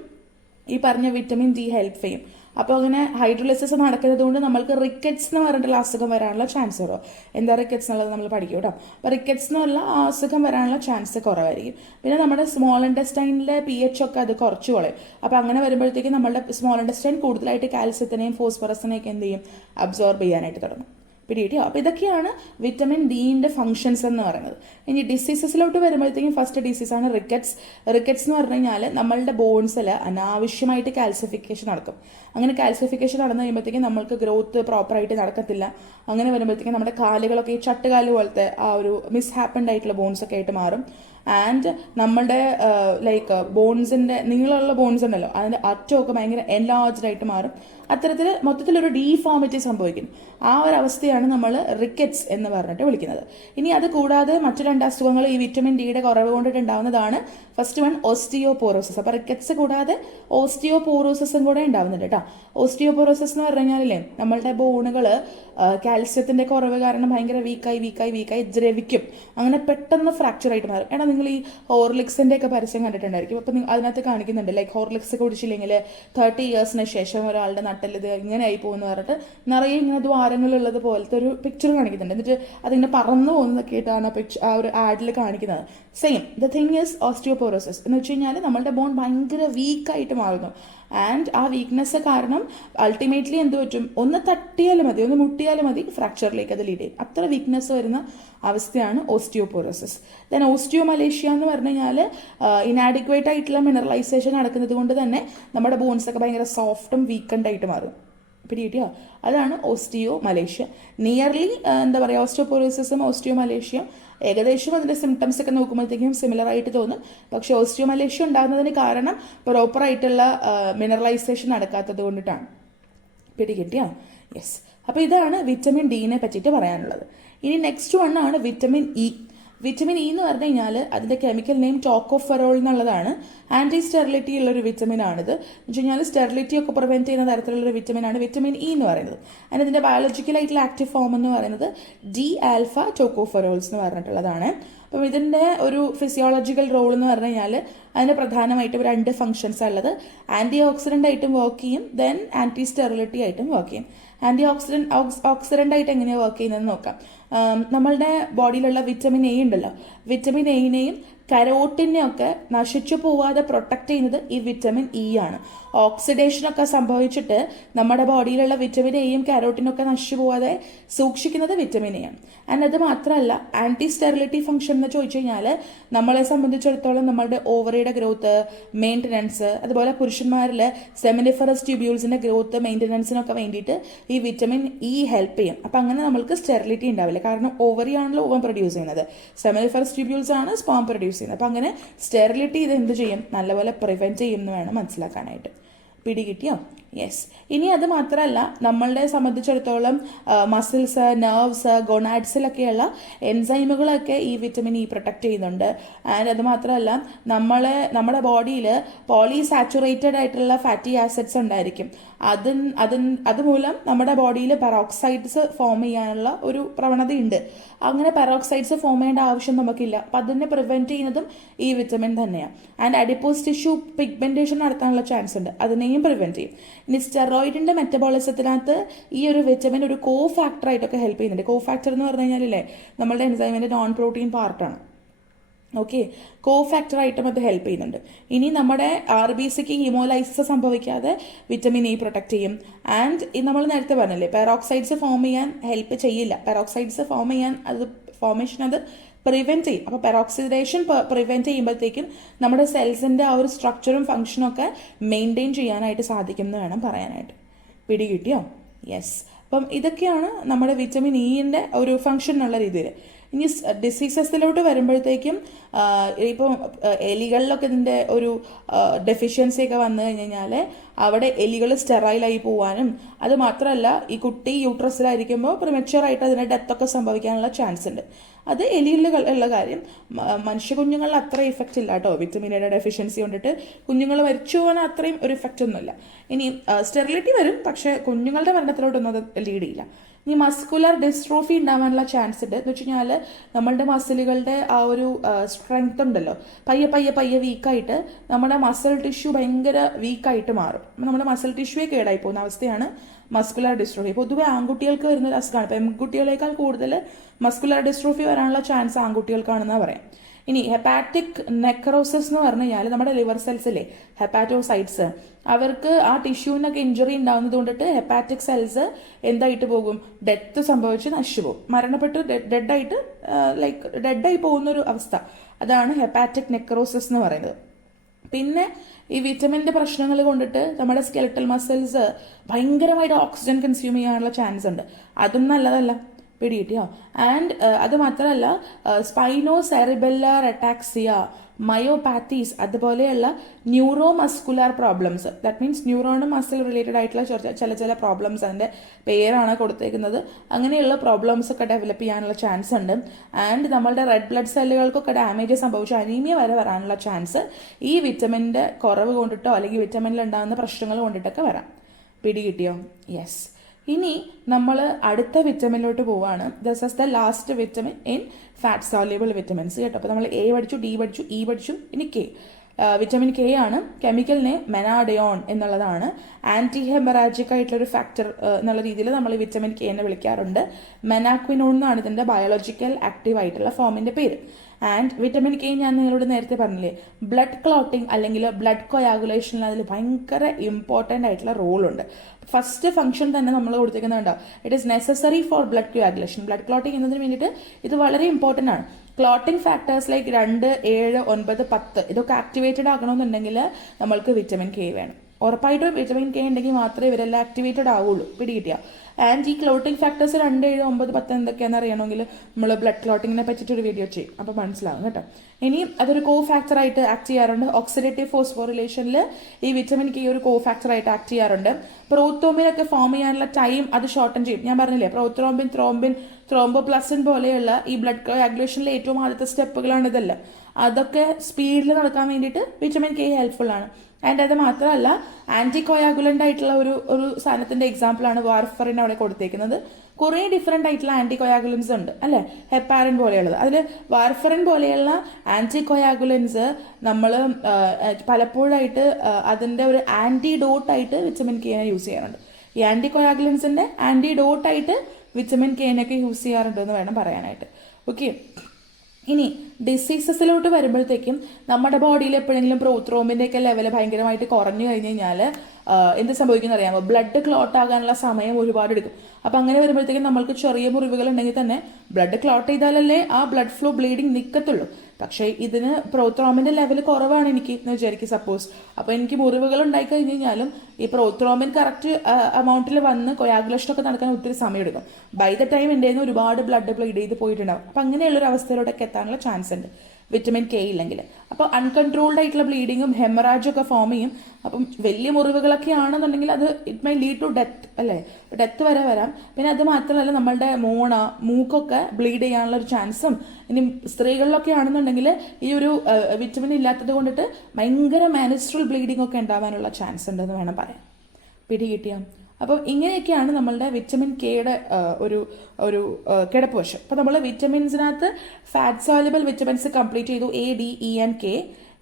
ഈ പറഞ്ഞ വിറ്റമിൻ ഡി ഹെൽപ്പ് ചെയ്യും. അപ്പോൾ അങ്ങനെ ഹൈഡ്രോളിസിസ് നടക്കുന്നത് കൊണ്ട് നമ്മൾക്ക് റിക്കറ്റ്സ് എന്ന് പറഞ്ഞിട്ടുള്ള അസുഖം വരാനുള്ള ചാൻസ് കുറവ്. എന്താ റിക്കറ്റ്സ് എന്നുള്ളത് നമ്മൾ പഠിക്കും കേട്ടോ. അപ്പോൾ റിക്കറ്റ്സ് എന്നുള്ള അസുഖം വരാനുള്ള ചാൻസ് കുറവായിരിക്കും. പിന്നെ നമ്മുടെ സ്മോൾ ഇൻറ്റസ്റ്റൈനിലെ pH ഒക്കെ അത് കുറച്ച് കളയും. അപ്പോൾ അങ്ങനെ വരുമ്പോഴത്തേക്കും നമ്മുടെ സ്മോൾ ഇൻറ്റസ്റ്റൈൻ കൂടുതലായിട്ട് കാൽസ്യത്തിനെയും ഫോസ്ഫറസിനെയൊക്കെ എന്ത് ചെയ്യും? അബ്സോർബ് ചെയ്യാനായിട്ട് തുടങ്ങും. പിടികിട്ടിയോ? അപ്പോൾ ഇതൊക്കെയാണ് വിറ്റമിൻ ഡിന്റെ ഫംഗ്ഷൻസ് എന്ന് പറയുന്നത്. ഇനി ഡിസീസസിലോട്ട് വരുമ്പോഴത്തേക്കും ഫസ്റ്റ് ഡിസീസാണ് റിക്കറ്റ്സ്. റിക്കറ്റ്സ് എന്ന് പറഞ്ഞു കഴിഞ്ഞാൽ നമ്മളുടെ ബോൺസിൽ അനാവശ്യമായിട്ട് കാൽസിഫിക്കേഷൻ നടക്കും. അങ്ങനെ കാൽസിഫിക്കേഷൻ നടന്നു കഴിയുമ്പോഴത്തേക്കും നമ്മൾക്ക് ഗ്രോത്ത് പ്രോപ്പറായിട്ട് നടക്കത്തില്ല. അങ്ങനെ വരുമ്പോഴത്തേക്കും നമ്മുടെ കാലുകളൊക്കെ ഈ ചട്ടുകാല് പോലത്തെ ആ ഒരു മിസ്ഹാപ്പൻഡ് ആയിട്ടുള്ള ബോൺസ് ഒക്കെ ആയിട്ട് മാറും. ആൻഡ് നമ്മുടെ ലൈക്ക് ബോൺസിന്റെ നീളമുള്ള ബോൺസ് ഉണ്ടല്ലോ, അതിന്റെ അറ്റമൊക്കെ ഭയങ്കര എൻലാർജ്ഡ് ആയിട്ട് മാറും. അത്തരത്തിൽ മൊത്തത്തിലൊരു ഡീഫോമിറ്റി സംഭവിക്കും. ആ ഒരു അവസ്ഥയാണ് നമ്മൾ റിക്കറ്റ്സ് എന്ന് പറഞ്ഞിട്ട് വിളിക്കുന്നത്. ഇനി അത് കൂടാതെ മറ്റു രണ്ട് അസുഖങ്ങൾ ഈ വിറ്റമിൻ ഡിയുടെ കുറവ് കൊണ്ടിട്ടുണ്ടാവുന്നതാണ്. First one osteoporosis. അപ്പോൾ റിക്കറ്റ്സ് കൂടാതെ ഓസ്റ്റിയോപോറോസിസും കൂടെ ഉണ്ടാവുന്നുണ്ട് കേട്ടോ. ഓസ്റ്റിയോപോറോസിസ് എന്ന് പറഞ്ഞു കഴിഞ്ഞാലേ നമ്മളുടെ ബോണുകൾ കാൽസ്യത്തിന്റെ കുറവ് കാരണം ഭയങ്കര വീക്കായി ദ്രവിക്കും. അങ്ങനെ പെട്ടെന്ന് ഫ്രാക്ചർ ആയിട്ട് മാറും. എടാ, നിങ്ങൾ ഈ ഹോർലിക്സിന്റെ ഒക്കെ പരസ്യം കണ്ടിട്ടുണ്ടായിരിക്കും. അപ്പം അതിനകത്ത് കാണിക്കുന്നുണ്ട് ലൈക്ക് ഹോർലിക്സ് കുടിച്ചില്ലെങ്കിൽ 30 ഇയേഴ്സിന് ശേഷം ഒരാളുടെ നട്ടലിത് ഇങ്ങനെ ആയി പോകുമെന്ന് പറഞ്ഞിട്ട് നിറയെ ഇങ്ങനെ ദ്വാരങ്ങളുള്ളത് പോലത്തെ ഒരു പിക്ചർ കാണിക്കുന്നുണ്ട്. എന്നിട്ട് അതിങ്ങനെ പറന്നു പോകുന്നതൊക്കെ ആയിട്ടാണ് ആ ഒരു ആഡിൽ കാണിക്കുന്നത്. Same the thing is osteoporosis. Osteoporosis എന്ന് വെച്ച് കഴിഞ്ഞാൽ നമ്മളുടെ ബോൺ ഭയങ്കര വീക്കായിട്ട് മാറുന്നു. ആൻഡ് ആ വീക്ക്നെസ് കാരണം അൾട്ടിമേറ്റ്ലി എന്ത് പറ്റും, ഒന്ന് തട്ടിയാലും മതി, ഒന്ന് മുട്ടിയാലും മതി, ഫ്രാക്ചറിലേക്ക് അത് ലീഡ് ചെയ്യും. അത്ര വീക്ക്നെസ് വരുന്ന അവസ്ഥയാണ് ഓസ്റ്റിയോപോറോസിസ്. ദെൻ ഓസ്റ്റിയോമലേഷ്യ എന്ന് പറഞ്ഞു കഴിഞ്ഞാൽ ഇനാഡിക്വേറ്റ് ആയിട്ടുള്ള മിനറലൈസേഷൻ നടക്കുന്നത് കൊണ്ട് തന്നെ നമ്മുടെ ബോൺസ് ഒക്കെ ഭയങ്കര സോഫ്റ്റും വീക്കൻഡ് ആയിട്ട് മാറും. പിടികിട്ടിയോ? അതാണ് ഓസ്റ്റിയോമലേഷ്യ. നിയർലി എന്താ പറയുക, ഓസ്റ്റിയോപോറോസിസും ഓസ്റ്റിയോമലേഷ്യ ഏകദേശം അതിൻ്റെ സിംറ്റംസ് ഒക്കെ നോക്കുമ്പോഴത്തേക്കും സിമിലർ ആയിട്ട് തോന്നും. പക്ഷെ ഓസ്റ്റിയോമലേഷ്യ ഉണ്ടാകുന്നതിന് കാരണം പ്രോപ്പറായിട്ടുള്ള മിനറലൈസേഷൻ നടക്കാത്തത് കൊണ്ടിട്ടാണ്. പിടികിട്ടിയോ? യെസ്. അപ്പോൾ ഇതാണ് വിറ്റമിൻ ഡിനെ പറ്റിയിട്ട് പറയാനുള്ളത്. ഇനി നെക്സ്റ്റ് വൺ ആണ് വിറ്റമിൻ ഇ. വിറ്റമിൻ ഇ എന്ന് പറഞ്ഞു കഴിഞ്ഞാൽ അതിൻ്റെ കെമിക്കൽ നെയിം ടോക്കോഫെറോൾ എന്നുള്ളതാണ്. ആൻറ്റി സ്റ്റെറിലിറ്റി ഉള്ളൊരു വിറ്റമിൻ ആണിത്. എന്ന് വെച്ച് കഴിഞ്ഞാൽ സ്റ്റെറിലിറ്റി ഒക്കെ പ്രിവെൻറ്റ് ചെയ്യുന്ന തരത്തിലുള്ളൊരു വിറ്റമിനാണ് വിറ്റമിൻ ഇ എന്ന് പറയുന്നത്. അതിന് ഇതിൻ്റെ ബയോളജിക്കലായിട്ടുള്ള ആക്റ്റീവ് ഫോം എന്ന് പറയുന്നത് ഡി ആൽഫ ടോക്കോഫെറോൾസ് എന്ന് പറഞ്ഞിട്ടുള്ളതാണ്. അപ്പം ഇതിൻ്റെ ഒരു ഫിസിയോളജിക്കൽ റോൾ എന്ന് പറഞ്ഞു കഴിഞ്ഞാൽ അതിന് പ്രധാനമായിട്ടും 2 ഫംഗ്ഷൻസ് ഉള്ളത്. ആൻറ്റി ഓക്സിഡൻ്റ് ആയിട്ടും വർക്ക് ചെയ്യും, ദെൻ ആൻറ്റി സ്റ്റെറിലിറ്റി ആയിട്ടും വർക്ക് ചെയ്യും. ആൻറ്റി ഓക്സിഡൻ്റ് ആയിട്ട് എങ്ങനെയാണ് വർക്ക് ചെയ്യുന്നതെന്ന് നോക്കാം. നമ്മളുടെ ബോഡിയിലുള്ള വിറ്റമിൻ എ ഉണ്ടല്ലോ, വിറ്റമിൻ എയിനെയും കരോട്ടിനെയൊക്കെ നശിച്ചു പോവാതെ പ്രൊട്ടക്ട് ചെയ്യുന്നത് ഈ വിറ്റമിൻ ഇ ആണ്. ഓക്സിഡേഷനൊക്കെ സംഭവിച്ചിട്ട് നമ്മുടെ ബോഡിയിലുള്ള വിറ്റമിൻ എയും കരോട്ടിനൊക്കെ നശിച്ചു പോവാതെ സൂക്ഷിക്കുന്നത് വിറ്റമിൻ എ ആണ്. ആൻഡ് അത് മാത്രമല്ല, ആൻറ്റി സ്റ്റെറിലിറ്റി ഫംഗ്ഷൻ എന്ന് ചോദിച്ചു കഴിഞ്ഞാൽ നമ്മളെ സംബന്ധിച്ചിടത്തോളം നമ്മളുടെ ഓവറിയുടെ ഗ്രോത്ത്, മെയിൻ്റനൻസ്, അതുപോലെ പുരുഷന്മാരിൽ സെമിനിഫറസ് ട്യൂബ്യൂൾസിൻ്റെ ഗ്രോത്ത് മെയിൻ്റനൻസിനൊക്കെ വേണ്ടിയിട്ട് ഈ വിറ്റമിൻ ഇ ഹെൽപ്പ് ചെയ്യും. അപ്പം അങ്ങനെ നമ്മൾക്ക് സ്റ്റെറിലിറ്റി ഉണ്ടാവില്ല. കാരണം ഓവറി ആണല്ലോ ഓവം പ്രൊഡ്യൂസ് ചെയ്യുന്നത്, സെമിനിഫറസ് ട്യൂബ്യൂൾസ് ആണ് സ്പേം പ്രൊഡ്യൂസ് ചെയ്യുന്നത്. അപ്പം അങ്ങനെ സ്റ്റെറിലിറ്റി ഇത് എന്ത് ചെയ്യും, നല്ലപോലെ പ്രിവെൻറ്റ് ചെയ്യും എന്ന് വേണം മനസ്സിലാക്കാനായിട്ട്. പിടികിട്ടിയോ? യെസ്. ഇനി അത് മാത്രമല്ല, നമ്മളുടെ സംബന്ധിച്ചിടത്തോളം മസിൽസ്, നെർവ്സ്, ഗൊണാഡ്സിലൊക്കെയുള്ള എൻസൈമുകളൊക്കെ ഈ വിറ്റമിൻ ഇ പ്രൊട്ടക്ട് ചെയ്യുന്നുണ്ട്. ആൻഡ് അത് മാത്രമല്ല, നമ്മുടെ ബോഡിയിൽ പോളിസാച്ചുറേറ്റഡ് ആയിട്ടുള്ള ഫാറ്റി ആസിഡ്സ് ഉണ്ടായിരിക്കും. അതുമൂലം നമ്മുടെ ബോഡിയിൽ പെറോക്സൈഡ്സ് ഫോം ചെയ്യാനുള്ള ഒരു പ്രവണതയുണ്ട്. അങ്ങനെ പെറോക്സൈഡ്സ് ഫോം ചെയ്യേണ്ട ആവശ്യം നമുക്കില്ല. അപ്പം അതിനെ പ്രിവെൻറ്റ് ചെയ്യുന്നതും ഈ വിറ്റമിൻ തന്നെയാണ്. ആൻഡ് അഡിപ്പോസ് ടിഷ്യൂ പിഗ്മെന്റേഷൻ നടത്താനുള്ള ചാൻസ് ഉണ്ട്, അതിനെയും പ്രിവെൻറ്റ് ചെയ്യും. ഇനി സ്റ്റെറോയിഡിന്റെ മെറ്റബോളിസത്തിനകത്ത് ഈ ഒരു വിറ്റമിൻ ഒരു കോ ഫാക്ടറായിട്ടൊക്കെ ഹെൽപ്പ് ചെയ്യുന്നുണ്ട്. കോ ഫാക്ടർ എന്ന് പറഞ്ഞു കഴിഞ്ഞാലല്ലേ നമ്മളുടെ എൻസൈമിന്റെ നോൺ പ്രോട്ടീൻ പാർട്ടാണ്. ഓക്കെ, കോ ഫാക്ടറായിട്ടും അത് ഹെൽപ്പ് ചെയ്യുന്നുണ്ട്. ഇനി നമ്മുടെ RBCക്ക് ഹീമോലൈസിസ് സംഭവിക്കാതെ വിറ്റമിൻ ഇ പ്രൊട്ടക്ട് ചെയ്യും. ആൻഡ് നമ്മൾ നേരത്തെ പറഞ്ഞില്ലേ, പെറോക്സൈഡ്സ് ഫോം ചെയ്യാൻ ഹെൽപ്പ് ചെയ്യില്ല. പെറോക്സൈഡ്സ് ഫോം ചെയ്യാൻ ഫോർമേഷൻ അത് പ്രിവെൻറ്റ് ചെയ്യും. അപ്പോൾ പെറോക്സിഡേഷൻ പ്രിവെൻറ്റ് ചെയ്യുമ്പോഴത്തേക്കും നമ്മുടെ സെൽസിൻ്റെ ആ ഒരു സ്ട്രക്ചറും ഫംഗ്ഷനും ഒക്കെ മെയിൻറ്റെയിൻ ചെയ്യാനായിട്ട് സാധിക്കും എന്ന് വേണം പറയാനായിട്ട്. പിടികിട്ടിയോ? യെസ്. അപ്പം ഇതൊക്കെയാണ് നമ്മുടെ വിറ്റമിൻ ഇൻ്റെ ഒരു ഫംഗ്ഷൻ എന്നുള്ള രീതിയിൽ. ഇനി ഡിസീസസിലോട്ട് വരുമ്പോഴത്തേക്കും ഇപ്പം എലികളിലൊക്കെ ഇതിൻ്റെ ഒരു ഡെഫിഷ്യൻസി ഒക്കെ വന്നു കഴിഞ്ഞാൽ അവിടെ എലികൾ സ്റ്റെറൈലായി പോകാനും, അത് മാത്രമല്ല ഈ കുട്ടി യൂട്രസിലായിരിക്കുമ്പോൾ പ്രിമച്വറായിട്ട് അതിൻ്റെ ഡെത്തൊക്കെ സംഭവിക്കാനുള്ള ചാൻസ് ഉണ്ട്. അത് എലികളിലുള്ള കാര്യം. മനുഷ്യ കുഞ്ഞുങ്ങളിൽ അത്ര ഇഫക്റ്റ് ഇല്ല കേട്ടോ. വിറ്റമിൻ എയുടെ ഡെഫിഷ്യൻസി കൊണ്ടിട്ട് കുഞ്ഞുങ്ങൾ മരിച്ചു പോകാൻ അത്രയും ഒരു ഇഫക്റ്റ് ഒന്നുമില്ല. ഇനി സ്റ്റെറിലിറ്റി വരും, പക്ഷേ കുഞ്ഞുങ്ങളുടെ മരണത്തിലോട്ടൊന്നും അത് ലീഡ് ചെയ്യില്ല. ഇനി മസ്കുലർ ഡിസ്ട്രോഫി ഉണ്ടാവാനുള്ള ചാൻസ് ഉണ്ട്. എന്ന് വെച്ച് കഴിഞ്ഞാൽ നമ്മളുടെ മസിലുകളുടെ ആ ഒരു സ്ട്രെങ്ത് ഉണ്ടല്ലോ, പയ്യെ വീക്കായിട്ട് നമ്മുടെ മസിൽ ടിഷ്യൂ ഭയങ്കര വീക്കായിട്ട് മാറും. നമ്മുടെ മസിൽ ടിഷ്യൂവേ കേടായി പോകുന്ന അവസ്ഥയാണ് മസ്കുലർ ഡിസ്ട്രോഫി. പൊതുവെ ആൺകുട്ടികൾക്ക് വരുന്ന ഒരു അസുഖമാണ്. പെൺകുട്ടികളേക്കാൾ കൂടുതൽ മസ്കുലർ ഡിസ്ട്രോഫി വരാനുള്ള ചാൻസ് ആൺകുട്ടികൾക്കാണെന്നാണ് പറയാം. ഇനി ഹെപ്പാറ്റിക് നെക്രോസിസ് എന്ന് പറഞ്ഞു കഴിഞ്ഞാൽ നമ്മുടെ ലിവർ സെൽസിലെ ഹെപ്പാറ്റോസൈറ്റ്സ്, അവർക്ക് ആ ടിഷ്യൂവിനൊക്കെ ഇഞ്ചുറി ഉണ്ടാകുന്നത് കൊണ്ടിട്ട് ഹെപ്പാറ്റിക് സെൽസ് എന്തായിട്ട് പോകും, ഡെത്ത് സംഭവിച്ച് നശിച്ചു പോകും, മരണപ്പെട്ട് ഡെഡായി പോകുന്നൊരു അവസ്ഥ. അതാണ് ഹെപ്പാറ്റിക് നെക്രോസിസ് എന്ന് പറയുന്നത്. പിന്നെ ഈ വിറ്റമിൻ്റെ പ്രശ്നങ്ങൾ കൊണ്ടിട്ട് നമ്മുടെ സ്കെലറ്റൽ മസിൽസ് ഭയങ്കരമായിട്ട് ഓക്സിജൻ കൺസ്യൂം ചെയ്യാനുള്ള ചാൻസ് ഉണ്ട്. അതും നല്ലതല്ല. പിടികിട്ടിയോ? ആൻഡ് അത് മാത്രമല്ല, സ്പൈനോ സെറിബെല്ലർ അറ്റാക്സിയ, മയോപാത്തീസ്, അതുപോലെയുള്ള neuro muscular problems, that means ന്യൂറോണും മസിൽ റിലേറ്റഡ് ആയിട്ടുള്ള ചില പ്രോബ്ലംസ്, അതിൻ്റെ പേരാണ് കൊടുത്തേക്കുന്നത്. അങ്ങനെയുള്ള പ്രോബ്ലംസ് ഒക്കെ ഡെവലപ്പ് ചെയ്യാനുള്ള ചാൻസ് ഉണ്ട്. ആൻഡ് നമ്മളുടെ റെഡ് ബ്ലഡ് സെല്ലുകൾക്കൊക്കെ ഡാമേജ് സംഭവിച്ച് അനീമിയ വരെ വരാനുള്ള ചാൻസ് ഈ വിറ്റമിൻ്റെ കുറവ് കൊണ്ടിട്ടോ അല്ലെങ്കിൽ വിറ്റമിനിൽ ഉണ്ടാകുന്ന പ്രശ്നങ്ങൾ കൊണ്ടിട്ടൊക്കെ വരാം. പിടികിട്ടിയോ? യെസ്. ഇനി നമ്മൾ അടുത്ത വിറ്റമിനിലോട്ട് പോവാണ്. This is the last vitamin in fat soluble vitamins കേട്ടോ. അപ്പോൾ നമ്മൾ എ പഠിച്ചു, ഡി പഠിച്ചു, ഇ പഠിച്ചു, ഇനി കെ. വിറ്റമിൻ കെ ആണ്. കെമിക്കൽ നെയിം മെനാഡയോൺ എന്നുള്ളതാണ്. ആൻറ്റി ഹെമറാജിക് ആയിട്ടുള്ളൊരു ഫാക്ടർ എന്നുള്ള രീതിയിൽ നമ്മൾ ഈ വിറ്റമിൻ കെ എന്ന് വിളിക്കാറുണ്ട്. മെനാക്വിനോൺ എന്നാണ് ഇതിൻ്റെ ബയോളജിക്കൽ ആക്റ്റീവ് ആയിട്ടുള്ള ഫോമിൻ്റെ പേര്. ആൻഡ് വിറ്റമിൻ കെ ഞാൻ നിങ്ങളോട് നേരത്തെ പറഞ്ഞില്ലേ, ബ്ലഡ് ക്ലോട്ടിങ് അല്ലെങ്കിൽ ബ്ലഡ് കൊയാഗുലേഷനിൽ അതിൽ ഭയങ്കര ഇമ്പോർട്ടൻ്റ് ആയിട്ടുള്ള റോളുണ്ട്. ഫസ്റ്റ് ഫംഗ്ഷൻ തന്നെ നമ്മൾ കൊടുത്തിരിക്കുന്നുണ്ടാവും, it is necessary for blood coagulation. Blood clotting എന്നതിന് വേണ്ടിയിട്ട് ഇത് വളരെ ഇമ്പോർട്ടൻ്റ് ആണ്. ക്ലോട്ടിംഗ് ഫാക്ടേഴ്സ് ലൈക്ക് 2, 7, 9, 10 ഇതൊക്കെ ആക്ടിവേറ്റഡ് ആകണമെന്നുണ്ടെങ്കിൽ നമ്മൾക്ക് വിറ്റമിൻ കെ വേണം. ഉറപ്പായിട്ടും വിറ്റമിൻ കെ ഉണ്ടെങ്കിൽ മാത്രമേ ഇവരെല്ലാം ആക്ടിവേറ്റഡ് ആവുള്ളൂ, പിടികിട്ടിയ. ആൻഡ് ഈ ക്ലോട്ടിംഗ് ഫാക്ടേഴ്സ് 2, 7, 9, 10 എന്തൊക്കെയാണെന്ന് അറിയണമെങ്കിൽ നമ്മൾ ബ്ലഡ് ക്ലോട്ടിങ്ങിനെ പറ്റിയിട്ടൊരു വീഡിയോ ചെയ്യും, അപ്പോൾ മനസ്സിലാവും കേട്ടോ. ഇനി അതൊരു കോ ഫാക്ടറായിട്ട് ആക്ട് ചെയ്യാറുണ്ട്. ഓക്സിഡേറ്റീവ് ഫോസ്ഫോറിലേഷനിൽ ഈ വിറ്റമിൻ കെ ഒരു കോ ഫാക്ടറായിട്ട് ആക്ട് ചെയ്യാറുണ്ട്. പ്രോത്തോമിനൊക്കെ ഫോം ചെയ്യാനുള്ള ടൈം അത് ഷോർട്ടൻ ചെയ്യും. ഞാൻ പറഞ്ഞില്ലേ, പ്രോത്രോംബിൻ, ത്രോംബിൻ, ത്രോംബോപ്ലാസ്റ്റിൻ പോലെയുള്ള ഈ ബ്ലഡ് കോയാഗുലേഷനിലെ ഏറ്റവും ആദ്യത്തെ സ്റ്റെപ്പുകളാണ് ഇതെല്ലാം. അതൊക്കെ സ്പീഡിൽ നടക്കാൻ വേണ്ടിയിട്ട് വിറ്റമിൻ കെ ഹെൽപ്ഫുൾ ആണ്. ആൻഡ് അത് മാത്രമല്ല, ആന്റി കോയാഗുലന്റ് ആയിട്ടുള്ള ഒരു സാധനത്തിന്റെ എക്സാമ്പിൾ ആണ് വാർഫറിൻ അവിടെ കൊടുത്തേക്കുന്നത്. കുറേ ഡിഫറെന്റ് ആയിട്ടുള്ള ആന്റി കൊയാഗുലൻസ് ഉണ്ട് അല്ലെ, ഹെപ്പാരിൻ പോലെയുള്ളത്. അതിൽ വാർഫറിൻ പോലെയുള്ള ആന്റി കൊയാഗുലൻസ് നമ്മൾ പലപ്പോഴായിട്ട് അതിന്റെ ഒരു ആന്റിഡോട്ടായിട്ട് വിറ്റമിൻ കെനെ യൂസ് ചെയ്യാറുണ്ട്. ഈ ആന്റി കൊയാഗുലൻസിന്റെ ആന്റിഡോട്ടായിട്ട് വിറ്റമിൻ കെനൊക്കെ യൂസ് ചെയ്യാറുണ്ട് എന്ന് വേണം പറയാനായിട്ട്. ഓക്കെ, ഇനി ഡിസീസസിലോട്ട് വരുമ്പോഴത്തേക്കും നമ്മുടെ ബോഡിയിൽ എപ്പോഴെങ്കിലും പ്രോത്രോമിന്റെ ഒക്കെ ലെവൽ ഭയങ്കരമായിട്ട് കുറഞ്ഞു കഴിഞ്ഞ് കഴിഞ്ഞാൽ എന്ത് സംഭവിക്കുന്ന അറിയാമോ? ബ്ലഡ് ക്ലോട്ട് ആകാനുള്ള സമയം ഒരുപാട് എടുക്കും. അപ്പം അങ്ങനെ വരുമ്പോഴത്തേക്കും നമ്മൾക്ക് ചെറിയ മുറിവുകൾ ഉണ്ടെങ്കിൽ തന്നെ ബ്ലഡ് ക്ലോട്ട് ചെയ്താലല്ലേ ആ ബ്ലഡ് ഫ്ലോ ബ്ലീഡിങ് നിൽക്കത്തുള്ളൂ. പക്ഷേ ഇതിന് പ്രോത്രോമിന്റെ ലെവൽ കുറവാണ് എനിക്ക് എന്ന് വിചാരിക്കും സപ്പോസ്. അപ്പോൾ എനിക്ക് മുറിവുകൾ ഉണ്ടായി കഴിഞ്ഞ് കഴിഞ്ഞാലും ഈ പ്രോത്രോമിൻ കറക്റ്റ് അമൗണ്ടിൽ വന്ന് കൊയാഗുലേഷൻ ഒക്കെ നടക്കാൻ ഒത്തിരി സമയം എടുക്കും. ബൈ ദ ടൈം എൻ്റെ ഒരുപാട് ബ്ലഡ് ബ്ലീഡ് ചെയ്ത് പോയിട്ടുണ്ടാവും. അപ്പം അങ്ങനെയുള്ളൊരു അവസ്ഥയിലോട്ടൊക്കെ എത്താനുള്ള ചാൻസ് ഉണ്ട് വിറ്റമിൻ കെ ഇല്ലെങ്കിൽ. അപ്പോൾ അൺകൺട്രോൾഡ് ആയിട്ടുള്ള ബ്ലീഡിങ്ങും ഹെമറാജും ഒക്കെ ഫോം ചെയ്യും. അപ്പം വലിയ മുറിവുകളൊക്കെ ആണെന്നുണ്ടെങ്കിൽ അത് it may lead to death അല്ലേ, ഡെത്ത് വരെ വരാം. പിന്നെ അത് മാത്രമല്ല, നമ്മളുടെ മൂക്കൊക്കെ ബ്ലീഡ് ചെയ്യാനുള്ള ഒരു ചാൻസും. ഇനി സ്ത്രീകളിലൊക്കെ ആണെന്നുണ്ടെങ്കിൽ ഈ ഒരു വിറ്റമിൻ ഇല്ലാത്തത് കൊണ്ടിട്ട് ഭയങ്കര മാനിസ്ട്രൽ ബ്ലീഡിംഗ് ഒക്കെ ഉണ്ടാവാനുള്ള ചാൻസ് ഉണ്ടെന്ന് വേണം പറയാൻ. പിടികിട്ടിയാം. അപ്പം ഇങ്ങനെയൊക്കെയാണ് നമ്മളുടെ വിറ്റമിൻ കെയുടെ ഒരു കിടപ്പ് വശം. അപ്പം നമ്മൾ വിറ്റമിൻസിനകത്ത് ഫാറ്റ് സോല്യുബിൾ വിറ്റമിൻസ് കംപ്ലീറ്റ് ചെയ്തു, A, D, E and K.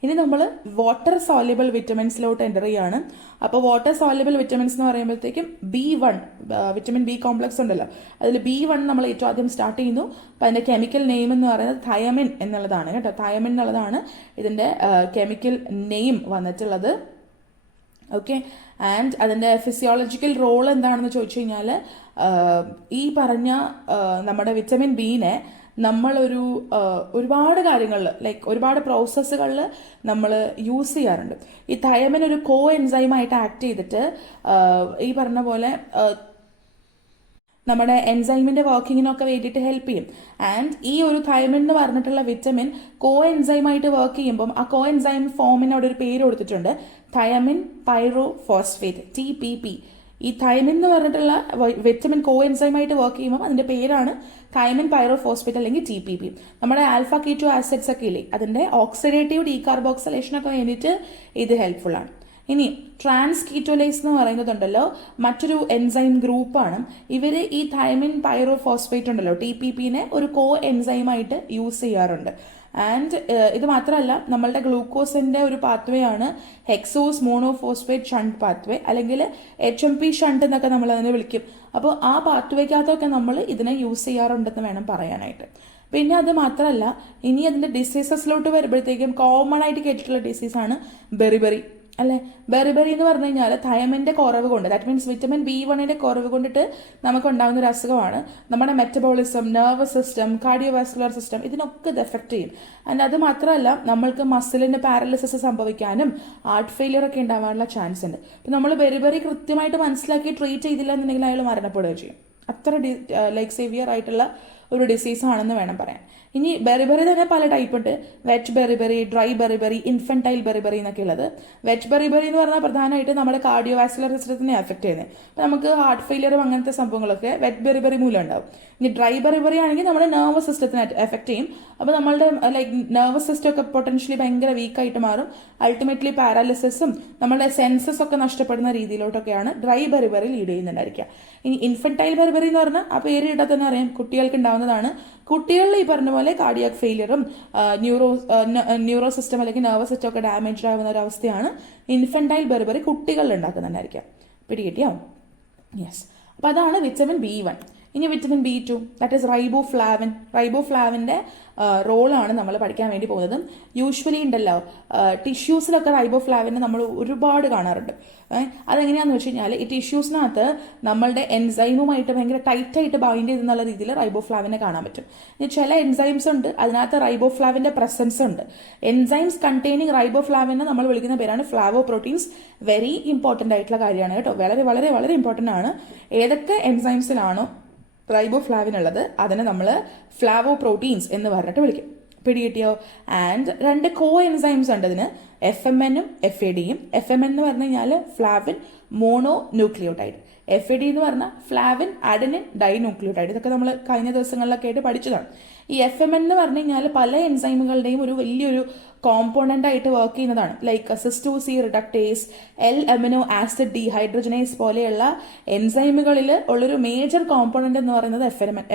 ഇനി നമ്മൾ വാട്ടർ സോല്യുബിൾ വിറ്റമിൻസിലോട്ട് എൻ്റർ ചെയ്യാണ്. അപ്പോൾ വാട്ടർ സോല്യുബിൾ വിറ്റമിൻസ് എന്ന് പറയുമ്പോഴത്തേക്കും B1 വിറ്റമിൻ ബി കോംപ്ലക്സ് ഉണ്ടല്ലോ, അതിൽ B1 നമ്മൾ ഏറ്റവും ആദ്യം സ്റ്റാർട്ട് ചെയ്യുന്നു. അപ്പം അതിൻ്റെ കെമിക്കൽ നെയിം എന്ന് പറയുന്നത് തയമിൻ എന്നുള്ളതാണ് കേട്ടോ. തയമിൻ എന്നുള്ളതാണ് ഇതിൻ്റെ കെമിക്കൽ നെയിം വന്നിട്ടുള്ളത്. ഓക്കെ, ആൻഡ് അതിൻ്റെ ഫിസിയോളജിക്കൽ റോൾ എന്താണെന്ന് ചോദിച്ചു കഴിഞ്ഞാൽ, ഈ പറഞ്ഞ നമ്മുടെ വിറ്റമിൻ ബിനെ നമ്മളൊരു ഒരുപാട് കാര്യങ്ങളിൽ ലൈക്ക് ഒരുപാട് പ്രോസസ്സുകളിൽ നമ്മൾ യൂസ് ചെയ്യാറുണ്ട്. ഈ തയമിൻ ഒരു കോ എൻസൈമായിട്ട് ആക്ട് ചെയ്തിട്ട് ഈ പറഞ്ഞ പോലെ നമ്മുടെ എൻസൈമിന്റെ വർക്കിങ്ങിനൊക്കെ വേണ്ടിയിട്ട് ഹെൽപ്പ് ചെയ്യും. ആൻഡ് ഈ ഒരു തൈമിൻ എന്ന് പറഞ്ഞിട്ടുള്ള വിറ്റമിൻ കോ എൻസൈമായിട്ട് വർക്ക് ചെയ്യുമ്പം ആ കോ എൻസൈം ഫോമിന് അവിടെ ഒരു പേര് കൊടുത്തിട്ടുണ്ട്, തയമിൻ പൈറോ ഫോസ്ഫേറ്റ്, TPP. ഈ തൈമിൻ എന്ന് പറഞ്ഞിട്ടുള്ള വിറ്റമിൻ കോ എൻസൈമായിട്ട് വർക്ക് ചെയ്യുമ്പോൾ അതിന്റെ പേരാണ് തൈമിൻ പൈറോ ഫോസ്ഫേറ്റ് അല്ലെങ്കിൽ TPP. നമ്മുടെ ആൽഫ കീറ്റോ ആസിഡ്സ് ഒക്കെ ഇല്ലേ, അതിന്റെ ഓക്സിഡേറ്റീവ് ഡീകാർബോക്സിലേഷൻ ഒക്കെ വേണ്ടിയിട്ട് ഇത് ഹെൽപ്ഫുൾ ആണ്. ഇനി ട്രാൻസ് കീറ്റോലേസ് എന്ന് പറയുന്നതുണ്ടല്ലോ, മറ്റൊരു എൻസൈം ഗ്രൂപ്പാണ്. ഇവർ ഈ തൈമിൻ പൈറോ ഫോസ്ഫേറ്റ് ഉണ്ടല്ലോ TPPനെ ഒരു കോ എൻസൈമായിട്ട് യൂസ് ചെയ്യാറുണ്ട്. ആൻഡ് ഇത് മാത്രമല്ല, നമ്മളുടെ ഗ്ലൂക്കോസിന്റെ ഒരു പാത്വേ ആണ് ഹെക്സോസ് മോണോഫോസ്ഫേറ്റ് ഷണ്ട് പാത്വേ, അല്ലെങ്കിൽ HMP ഷണ്ട് എന്നൊക്കെ നമ്മൾ അതിനെ വിളിക്കും. അപ്പോൾ ആ പാത്വേക്കകത്തൊക്കെ നമ്മൾ ഇതിനെ യൂസ് ചെയ്യാറുണ്ടെന്ന് വേണം പറയാനായിട്ട്. പിന്നെ അത് മാത്രമല്ല, ഇനി അതിന്റെ ഡിസീസസിലോട്ട് വരുമ്പോഴത്തേക്കും കോമൺ ആയിട്ട് കേട്ടിട്ടുള്ള ഡിസീസാണ് ബെറിബറി അല്ലെ. ബെറിബറി എന്ന് പറഞ്ഞു കഴിഞ്ഞാൽ തയമിന്റെ കുറവ് കൊണ്ട്, ദാറ്റ് മീൻസ് വിറ്റമിൻ B1ന്റെ കുറവ് കൊണ്ടിട്ട് നമുക്ക് ഉണ്ടാകുന്ന ഒരു അസുഖമാണ്. നമ്മുടെ metabolism, nervous system, cardiovascular system ഇതിനൊക്കെ ഇത് എഫക്ട് ചെയ്യും. ആൻഡ് അത് മാത്രമല്ല, നമ്മൾക്ക് മസിലിന് പാരലിസിസ് സംഭവിക്കാനും ഹാർട്ട് ഫെയിലിയർ ഒക്കെ ഉണ്ടാവാനുള്ള ചാൻസ് ഉണ്ട്. അപ്പം നമ്മൾ ബെറിബറി കൃത്യമായിട്ട് മനസ്സിലാക്കി ട്രീറ്റ് ചെയ്തില്ല എന്നുണ്ടെങ്കിൽ അയാൾ മരണപ്പെടുകയും ചെയ്യും. അത്ര ലൈക്ക് സിവിയർ ആയിട്ടുള്ള ഒരു ഡിസീസ് ആണെന്ന് വേണം പറയാൻ. ഇനി ബെറിബറി തന്നെ പല ടൈപ്പ് ഉണ്ട്. Wet beriberi, dry beriberi, infantile beriberi എന്നൊക്കെ ഉള്ളത്. വെറ്റ് ബെറിബറി എന്ന് പറഞ്ഞാൽ പ്രധാനമായിട്ട് നമ്മുടെ കാർഡിയോവാസ്കുലർ സിസ്റ്റത്തിനെ എഫക്ട് ചെയ്യുന്നത്. അപ്പം നമുക്ക് ഹാർട്ട് ഫെയിലിയറും അങ്ങനത്തെ സംഭവങ്ങളൊക്കെ വെറ്റ് ബെറിബറി മൂലം ഉണ്ടാവും. ഇനി ഡ്രൈ ബെറിബറി ആണെങ്കിൽ നമ്മുടെ നെർവസ് സിസ്റ്റത്തിനെ എഫക്ട് ചെയ്യും. അപ്പോൾ നമ്മളുടെ ലൈക്ക് നെർവസ് സിസ്റ്റം ഒക്കെ പൊട്ടൻഷ്യലി ഭയങ്കര വീക്കായിട്ട് മാറും. അൾട്ടിമേറ്റ്ലി പാരാലിസിസും നമ്മുടെ സെൻസസ് ഒക്കെ നഷ്ടപ്പെടുന്ന രീതിയിലോട്ടൊക്കെയാണ് ഡ്രൈ ബെറിബറി ലീഡ് ചെയ്യുന്നുണ്ടായിരിക്കുക. ഇനി ഇൻഫന്റൈൽ ബെറിബറി എന്ന് പറഞ്ഞാൽ ആ പേര് ഇട്ടാൽ തന്നെ അറിയാം, കുട്ടികൾക്ക് ഉണ്ടാവുന്നതാണ്. കുട്ടികളിൽ ഈ പറഞ്ഞ പോലെ കാർഡിയാക് ഫെയിലിയറും ന്യൂറോ സിസ്റ്റം അല്ലെങ്കിൽ നെർവസ് സിസ്റ്റം ഒക്കെ ഡാമേജ് ആവുന്ന ഒരു അവസ്ഥയാണ് ഇൻഫന്റൈൽ ബെറിബറി കുട്ടികളിൽ ഉണ്ടാക്കുന്നുണ്ടായിരിക്കാം. പിടികിട്ടിയോ? യെസ്. അപ്പൊ അതാണ് വിറ്റമിൻ B1. ഇനി വിറ്റമിൻ B2 ദാറ്റ് ഈസ് റൈബോഫ്ലാവിൻ്റെ റോളാണ് നമ്മൾ പഠിക്കാൻ വേണ്ടി പോകുന്നത്. യൂഷ്വലി ഉണ്ടല്ലോ ടിഷ്യൂസിലൊക്കെ റൈബോഫ്ലാവിനെ നമ്മൾ ഒരുപാട് കാണാറുണ്ട്. അതെങ്ങനെയാണെന്ന് വെച്ച് കഴിഞ്ഞാൽ ഈ ടിഷ്യൂസിനകത്ത് നമ്മളുടെ എൻസൈമുമായിട്ട് ഭയങ്കര ടൈറ്റായിട്ട് ബൈൻഡ് ചെയ്തെന്നുള്ള രീതിയിൽ റൈബോഫ്ലാവിനെ കാണാൻ പറ്റും. ഇനി ചില എൻസൈംസ് ഉണ്ട് അതിനകത്ത് റൈബോഫ്ലാവിൻ്റെ പ്രസൻസ് ഉണ്ട്. എൻസൈംസ് കണ്ടെയ്നിങ് റൈബോഫ്ലാവിനെ നമ്മൾ വിളിക്കുന്ന പേരാണ് ഫ്ലാവോ പ്രോട്ടീൻസ്. വെരി ഇമ്പോർട്ടൻ്റ് ആയിട്ടുള്ള കാര്യമാണ് കേട്ടോ. വളരെ വളരെ വളരെ ഇമ്പോർട്ടൻ്റ് ആണ്. ഏതൊക്കെ എൻസൈംസിലാണോ റൈബോഫ്ലാവിൻ ഉള്ളത് അതിനെ നമ്മൾ ഫ്ലാവോ പ്രോട്ടീൻസ് എന്ന് പറഞ്ഞിട്ട് വിളിക്കും. പിടികിട്ടിയോ? ആൻഡ് 2 കോ എൻസൈംസ് ഉണ്ട് ഇതിന്, FMNും FADയും. FMN എന്ന് പറഞ്ഞു കഴിഞ്ഞാൽ ഫ്ലാവിൻ മോണോ ന്യൂക്ലിയോടൈഡ്, FAD എന്ന് പറഞ്ഞാൽ ഫ്ലാവിൻ അഡനിൻ ഡൈന്യൂക്ലിയോടൈഡ്. ഇതൊക്കെ നമ്മൾ കഴിഞ്ഞ ദിവസങ്ങളിലൊക്കെ ആയിട്ട് പഠിച്ചതാണ്. ഈ FMN എന്ന് പറഞ്ഞു കഴിഞ്ഞാൽ പല എൻസൈമുകളുടെയും ഒരു വലിയൊരു കോമ്പോണൻ്റ് ആയിട്ട് വർക്ക് ചെയ്യുന്നതാണ്. ലൈക്ക് സിസ്റ്റോസി റിഡക്ടേസ്, L-അമിനോ ആസിഡ് ഡീഹൈഡ്രോജനേസ് പോലെയുള്ള എൻസൈമുകളിൽ ഉള്ളൊരു മേജർ കോമ്പോണൻ്റ് എന്ന് പറയുന്നത്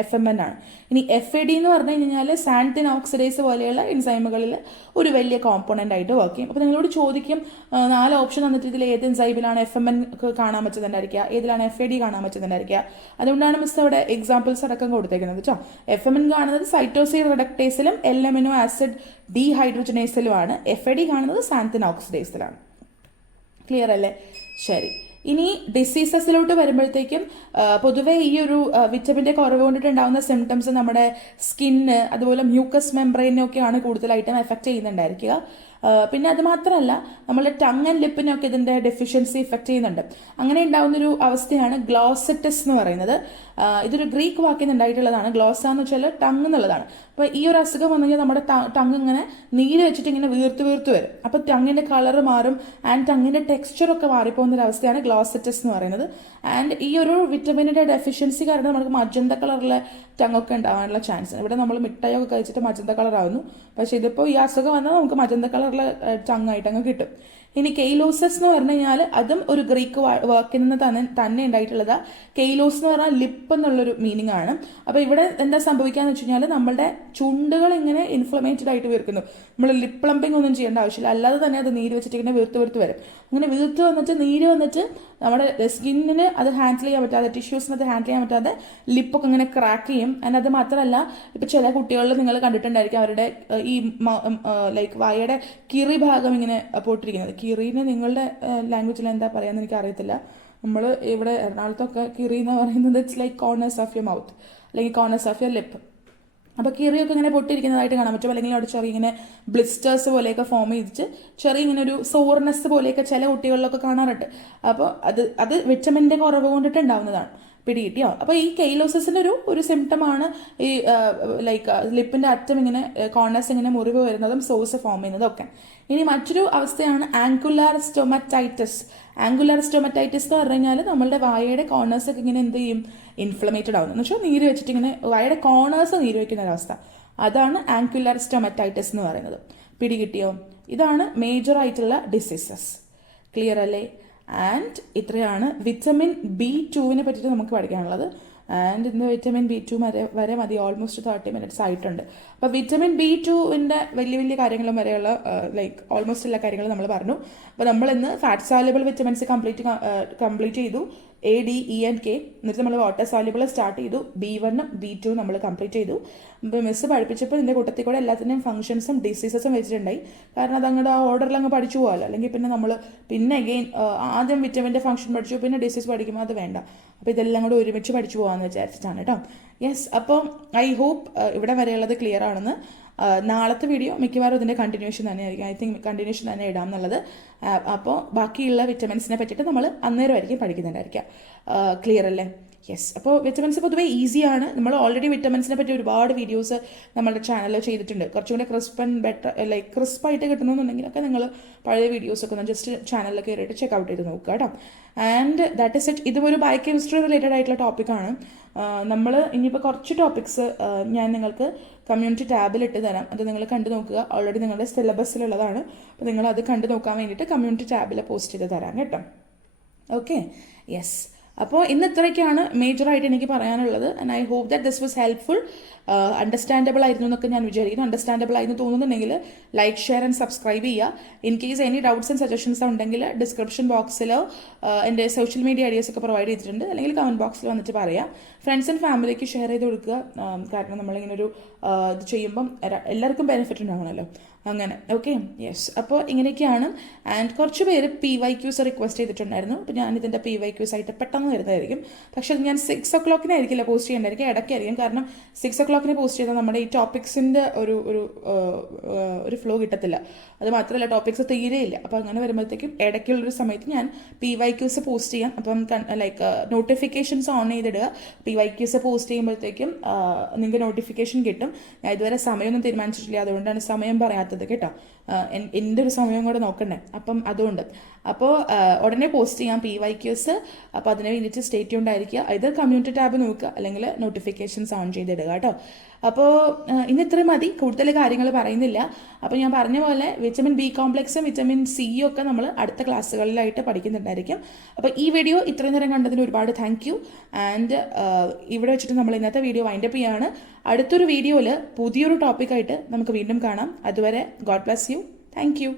FMN ആണ്. ഇനി FAD എന്ന് പറഞ്ഞു കഴിഞ്ഞാൽ സാൻതിൻ ഓക്സിഡേസ് പോലെയുള്ള എൻസൈമുകളിൽ ഒരു വലിയ കോമ്പോണൻ്റ് ആയിട്ട് വർക്ക് ചെയ്യും. അപ്പോൾ നിങ്ങളോട് ചോദിക്കും 4 ഓപ്ഷൻ തന്നിട്ട് ഇതിൽ ഏത് എൻസൈമിലാണ് FMN കാണാൻ പറ്റുന്നുണ്ടായിരിക്കുക, ഏതിലാണ് FAD കാണാൻ പറ്റുന്നുണ്ടായിരിക്കുക. അതുകൊണ്ടാണ് മിസ് അവിടെ എക്സാമ്പിൾസ് അടക്കം കൊടുത്തേക്കുന്നത് കേട്ടോ. FMN കാണുന്നത് സൈറ്റോസിൻ റിഡക്ടേസിലും L-അമിനോ ആസിഡ് ഡീഹൈഡ്രോജനേസിലുമാണ്. FAD കാണുന്നത് സാൻതിൻ ഓക്സിഡേസിലാണ്. ക്ലിയർ അല്ലേ? ശരി. ഇനി ഡിസീസസിലോട്ട് വരുമ്പോഴത്തേക്കും പൊതുവെ ഈ ഒരു വിറ്റമിൻ്റെ കുറവ് കൊണ്ടിട്ടുണ്ടാകുന്ന സിംറ്റംസ് നമ്മുടെ സ്കിന്ന് അതുപോലെ മ്യൂക്കസ് മെംബ്രെയിനൊക്കെയാണ് കൂടുതലായിട്ടും എഫക്റ്റ് ചെയ്യുന്നുണ്ടായിരിക്കുക. പിന്നെ അത് മാത്രമല്ല നമ്മുടെ ടങ് ആൻഡ് ലിപ്പിനൊക്കെ ഇതിൻ്റെ ഡെഫിഷ്യൻസി ഇഫക്റ്റ് ചെയ്യുന്നുണ്ട്. അങ്ങനെ ഉണ്ടാകുന്നൊരു അവസ്ഥയാണ് ഗ്ലോസറ്റിസ് എന്ന് പറയുന്നത്. ഇതൊരു ഗ്രീക്ക് വാക്കിൽ നിന്ന് ഉണ്ടായിട്ടുള്ളതാണ്. ഗ്ലോസ എന്ന് വെച്ചാൽ ടങ് എന്നുള്ളതാണ്. അപ്പോൾ ഈ ഒരു അസുഖം വന്നു കഴിഞ്ഞാൽ നമ്മുടെ ടങ് ഇങ്ങനെ നീര് വെച്ചിട്ട് ഇങ്ങനെ വീർത്ത് വരും. അപ്പോൾ ടങ്ങിൻ്റെ കളറ് മാറും ആൻഡ് ടങ്ങിൻ്റെ ടെക്സ്ചറൊക്കെ മാറിപ്പോകുന്ന ഒരു അവസ്ഥയാണ് ഗ്ലോസറ്റിസ് എന്ന് പറയുന്നത്. ആൻഡ് ഈ ഒരു വിറ്റമിനിൻ്റെ ഡെഫിഷ്യൻസി കാരണം നമുക്ക് മജന്ത കളറിലെ ടങ്ങൊക്കെ ഉണ്ടാകാനുള്ള ചാൻസ്. ഇവിടെ നമ്മൾ മിഠായിയൊക്കെ കഴിച്ചിട്ട് മജന്ത കളറാവുന്നു. പക്ഷെ ഇതിപ്പോൾ ഈ അസുഖം വന്നാൽ നമുക്ക് മജന്ത കളറിലെ ടങ്ങായിട്ട് അങ്ങ് കിട്ടും. ഇനി കെയ്ലോസസ് എന്ന് പറഞ്ഞു കഴിഞ്ഞാൽ അതും ഒരു ഗ്രീക്ക് വാക്കിൽ നിന്ന് തന്നെ ഉണ്ടായിട്ടുള്ളത്. കെയ്ലോസ് എന്ന് പറഞ്ഞാൽ ലിപ്പ് എന്നുള്ളൊരു മീനിങ് ആണ്. അപ്പോൾ ഇവിടെ എന്താ സംഭവിക്കാന്ന് വെച്ച് കഴിഞ്ഞാൽ നമ്മളുടെ ചുണ്ടുകൾ ഇങ്ങനെ ഇൻഫ്ലമേറ്റഡ് ആയിട്ട് വീർക്കുന്നു. നമ്മൾ ലിപ്പ് പ്ലംബിംഗ് ഒന്നും ചെയ്യേണ്ട ആവശ്യമില്ല, അല്ലാതെ തന്നെ അത് നീര് വെച്ചിട്ട് ഇങ്ങനെ വീർത്ത് വരും. അങ്ങനെ വീർത്ത് വന്നിട്ട് നീര് വന്നിട്ട് നമ്മുടെ സ്കിന്നിന് അത് ഹാൻഡിൽ ചെയ്യാൻ പറ്റാതെ, ടിഷ്യൂസിന് അത് ഹാൻഡിൽ ചെയ്യാൻ പറ്റാതെ ലിപ്പൊക്കെ ഇങ്ങനെ ക്രാക്ക് ചെയ്യും. ആൻഡ് അത് മാത്രമല്ല ഇപ്പം ചില കുട്ടികളിൽ നിങ്ങൾ കണ്ടിട്ടുണ്ടായിരിക്കും അവരുടെ ഈ ലൈക്ക് വായയുടെ കിറി ഭാഗം ഇങ്ങനെ പൊട്ടിരിക്കുന്നത്. കിറിന് നിങ്ങളുടെ ലാംഗ്വേജിൽ എന്താ പറയാന്ന് എനിക്ക് അറിയത്തില്ല. നമ്മൾ ഇവിടെ എറണാകുളത്തൊക്കെ കിറി എന്ന് പറയുന്നത് it's like corners of your mouth അല്ലെങ്കിൽ കോർണേഴ്സ് ഓഫ് യുവർ ലിപ്പ്. അപ്പോൾ കിറിയൊക്കെ ഇങ്ങനെ പൊട്ടിയിരിക്കുന്നതായിട്ട് കാണാൻ പറ്റും. അല്ലെങ്കിൽ അവിടെ ചെറിയ ഇങ്ങനെ ബ്ലിസ്റ്റേഴ്സ് പോലെയൊക്കെ ഫോം ചെയ്തിട്ട് ചെറിയ ഇങ്ങനെ ഒരു സോർനെസ് പോലെയൊക്കെ ചില കുട്ടികളിലൊക്കെ കാണാറുണ്ട്. അപ്പോൾ അത് വിറ്റമിൻ്റെ കുറവ് കൊണ്ടിട്ട് ഉണ്ടാവുന്നതാണ്. പിടികിട്ടിയോ? അപ്പോൾ ഈ കെയ്ലോസിന്റെ ഒരു സിംറ്റമാണ് ഈ ലൈക്ക് ലിപ്പിന്റെ അറ്റം ഇങ്ങനെ കോർണേഴ്സ് ഇങ്ങനെ മുറിവ് വരുന്നതും സോഴ്സ് ഫോം ചെയ്യുന്നതും ഒക്കെ. ഇനി മറ്റൊരു അവസ്ഥയാണ് ആങ്കുലാർ സ്റ്റൊമറ്റൈറ്റിസ്. ആങ്കുലാർ സ്റ്റൊമറ്റൈറ്റിസ് എന്ന് പറഞ്ഞു കഴിഞ്ഞാൽ നമ്മളുടെ വായയുടെ കോർണേഴ്സ് ഒക്കെ ഇങ്ങനെ എന്ത് ചെയ്യും, ഇൻഫ്ലമേറ്റഡ് ആവുന്നു. എന്ന് വെച്ചാൽ നീര് വെച്ചിട്ട് ഇങ്ങനെ വായയുടെ കോർണേഴ്സ് നീര് വയ്ക്കുന്ന ഒരവസ്ഥ. അതാണ് ആങ്കുലാർ സ്റ്റൊമറ്റൈറ്റിസ് എന്ന് പറയുന്നത്. പിടികിട്ടിയോ? ഇതാണ് മേജർ ആയിട്ടുള്ള ഡിസീസസ്. ക്ലിയർ അല്ലേ? ആൻഡ് ഇത്രയാണ് വിറ്റമിൻ B2വിനെ പറ്റിയിട്ട് നമുക്ക് പഠിക്കാനുള്ളത്. ആൻഡ് ഇന്ന് വിറ്റമിൻ B2 വരെ മതി. ഓൾമോസ്റ്റ് 30 മിനിറ്റ്സ് ആയിട്ടുണ്ട്. അപ്പോൾ വിറ്റമിൻ B2വിൻ്റെ വലിയ കാര്യങ്ങളും വരെയുള്ള ലൈക്ക് ഓൾമോസ്റ്റ് എല്ലാ കാര്യങ്ങളും നമ്മൾ പറഞ്ഞു. അപ്പോൾ നമ്മൾ ഇന്ന് ഫാറ്റ് സോല്യൂബിൾ വിറ്റമിൻസ് കംപ്ലീറ്റ് ചെയ്തു. A, D, E and K. എന്നിട്ട് നമ്മൾ വാട്ടർ സോല്യൂബിൾ സ്റ്റാർട്ട് ചെയ്തു. B1 B2 നമ്മൾ കംപ്ലീറ്റ് ചെയ്തു. ഇപ്പോൾ മിസ് പഠിപ്പിച്ചപ്പോൾ ഇതിൻ്റെ കൂട്ടത്തിൽ കൂടെ എല്ലാത്തിൻ്റെയും ഫംഗ്ഷൻസും ഡിസീസസും വെച്ചിട്ടുണ്ടായി. കാരണം അത് അങ്ങോട്ട് ആ ഓർഡറിൽ അങ്ങ് പഠിച്ചു പോകാമല്ലോ. അല്ലെങ്കിൽ പിന്നെ അഗെയിൻ ആദ്യം വിറ്റമിൻ്റെ ഫംഗ്ഷൻ പഠിച്ചു പിന്നെ ഡിസീസ് പഠിക്കുമ്പോൾ അത് വേണ്ട. അപ്പോൾ ഇതെല്ലാം കൂടെ ഒരുമിച്ച് പഠിച്ചു പോകാമെന്ന് വിചാരിച്ചിട്ടാണ് കേട്ടോ. യെസ്, അപ്പോൾ ഐ ഹോപ്പ് ഇവിടെ വരെയുള്ളത് ക്ലിയർ ആണെന്ന്. നാളത്തെ വീഡിയോ മിക്കവാറും ഇതിൻ്റെ കണ്ടിന്യൂഷൻ തന്നെയായിരിക്കും. ഐ തിങ്ക് കണ്ടിന്യൂഷൻ തന്നെ ഇടാം എന്നുള്ളത്. അപ്പോൾ ബാക്കിയുള്ള വിറ്റമിൻസിനെ പറ്റിയിട്ട് നമ്മൾ അന്നേരമായിരിക്കും പഠിക്കുന്നുണ്ടായിരിക്കാം. ക്ലിയർ അല്ലേ? യെസ്, അപ്പോൾ വിറ്റമിൻസ് പൊതുവേ ഈസിയാണ്. നമ്മൾ ഓൾറെഡി വിറ്റമിൻസിനെ പറ്റി ഒരുപാട് വീഡിയോസ് നമ്മുടെ ചാനലിൽ ചെയ്തിട്ടുണ്ട്. കുറച്ചും കൂടെ ക്രിസ്പ് ആൻഡ് ബെറ്റർ ലൈക്ക് ക്രിസ്പായിട്ട് കിട്ടണമെന്നുണ്ടെങ്കിലൊക്കെ നിങ്ങൾ പഴയ വീഡിയോസൊക്കെ ഒന്ന് ജസ്റ്റ് ചാനലിൽ കയറിയിട്ട് ചെക്കൗട്ട് ചെയ്ത് നോക്കുക കേട്ടോ. And that is it. ഇതൊരു ബയോകെമിസ്ട്രി റിലേറ്റഡ് ആയിട്ടുള്ള ടോപ്പിക്കാണ്. നമ്മൾ ഇനിയിപ്പോൾ കുറച്ച് ടോപ്പിക്സ് ഞാൻ നിങ്ങൾക്ക് കമ്മ്യൂണിറ്റി ടാബിൽ ഇട്ട് തരാം. അത് നിങ്ങൾ കണ്ടു നോക്കുക. ഓൾറെഡി നിങ്ങളുടെ സിലബസിലുള്ളതാണ്. അപ്പോൾ നിങ്ങൾ അത് കണ്ടു നോക്കാൻ വേണ്ടിയിട്ട് കമ്മ്യൂണിറ്റി ടാബിൽ പോസ്റ്റ് ചെയ്ത് തരാം കേട്ടോ. Okay, yes. അപ്പോൾ ഇന്ന് ഇത്രയൊക്കെയാണ് മേജറായിട്ട് എനിക്ക് പറയാനുള്ളത്. And I hope that this was helpful. Understandable ആയിരുന്നു എന്നൊക്കെ ഞാൻ വിചാരിക്കുന്നു. അണ്ടർസ്റ്റാൻഡബിൾ ആയിരുന്നു തോന്നുന്നുണ്ടെങ്കിൽ ലൈക്ക്, ഷെയർ ആൻഡ് സബ്സ്ക്രൈബ് ചെയ്യുക. In case any doubts and suggestions ഉണ്ടെങ്കിൽ ഡിസ്ക്രിപ്ഷൻ ബോക്സിലോ എൻ്റെ സോഷ്യൽ മീഡിയ ഐഡിയാസ് ഒക്കെ പ്രൊവൈഡ് ചെയ്തിട്ടുണ്ട്, അല്ലെങ്കിൽ കമൻറ്റ് ബോക്സിൽ വന്നിട്ട് പറയാം. ഫ്രണ്ട്സ് ആൻഡ് ഫാമിലിക്ക് ഷെയർ ചെയ്ത് കൊടുക്കുക. കാരണം നമ്മളിങ്ങനെ ഒരു ഇത് ചെയ്യുമ്പം എല്ലാവർക്കും ബെനിഫിറ്റ് ഉണ്ടാവണമല്ലോ, അങ്ങനെ. Okay, yes. അപ്പോൾ ഇങ്ങനെയൊക്കെയാണ്. ആൻഡ് കുറച്ച് പേര് PYQs റിക്വസ്റ്റ് ചെയ്തിട്ടുണ്ടായിരുന്നു. അപ്പോൾ ഞാൻ ഇതിൻ്റെ PYQs ആയിട്ട് പെട്ടെന്ന് വരുന്നതായിരിക്കും. പക്ഷേ ഞാൻ 6 o'clock പോസ്റ്റ് ചെയ്യേണ്ടായിരിക്കും, ഇടയ്ക്കായിരിക്കും. കാരണം 6 o'clock പോസ്റ്റ് ചെയ്താൽ നമ്മുടെ ഈ ടോപ്പിക്സിൻ്റെ ഒരു ഫ്ലോ കിട്ടത്തില്ല. അത് മാത്രമല്ല ടോപ്പിക്സ് തീരെയില്ല. അപ്പോൾ അങ്ങനെ വരുമ്പോഴത്തേക്കും ഇടയ്ക്കുള്ളൊരു സമയത്ത് ഞാൻ PYQs പോസ്റ്റ് ചെയ്യാം. അപ്പം ലൈക്ക് നോട്ടിഫിക്കേഷൻസ് ഓൺ ചെയ്തിടുക. PYQs പോസ്റ്റ് ചെയ്യുമ്പോഴത്തേക്കും നിങ്ങൾക്ക് നോട്ടിഫിക്കേഷൻ കിട്ടും. ഞാൻ ഇതുവരെ സമയമൊന്നും തീരുമാനിച്ചിട്ടില്ല, അതുകൊണ്ടാണ് സമയം പറയാത്തത് കേട്ടോ. എൻ്റെ ഒരു സമയം കൂടെ നോക്കണ്ടേ, അപ്പം അതുകൊണ്ട്. അപ്പോൾ ഉടനെ പോസ്റ്റ് ചെയ്യാം PYQs. അപ്പോൾ അതിന് വേണ്ടിയിട്ട് സ്റ്റേ ട്യൂൺഡ് ആയിരിക്കുക. ഇത് കമ്മ്യൂണിറ്റി ടാബ് നോക്കുക, അല്ലെങ്കിൽ നോട്ടിഫിക്കേഷൻസ് ഓൺ ചെയ്തിടുക കേട്ടോ. അപ്പോൾ ഇന്ന് ഇത്രയും മതി, കൂടുതൽ കാര്യങ്ങൾ പറയുന്നില്ല. അപ്പോൾ ഞാൻ പറഞ്ഞ പോലെ വിറ്റമിൻ B കോംപ്ലക്സും വിറ്റമിൻ സിയും ഒക്കെ നമ്മൾ അടുത്ത ക്ലാസ്സുകളിലായിട്ട് പഠിക്കുന്നുണ്ടായിരിക്കും. അപ്പോൾ ഈ വീഡിയോ ഇത്രയും നേരം കണ്ടതിന് ഒരുപാട് താങ്ക് യു. ആൻഡ് ഇവിടെ വെച്ചിട്ട് നമ്മൾ ഇന്നത്തെ വീഡിയോ വൈൻഡപ്പ് ചെയ്യാണ്. അടുത്തൊരു വീഡിയോയിൽ പുതിയൊരു ടോപ്പിക്കായിട്ട് നമുക്ക് വീണ്ടും കാണാം. അതുവരെ God bless you. Thank you.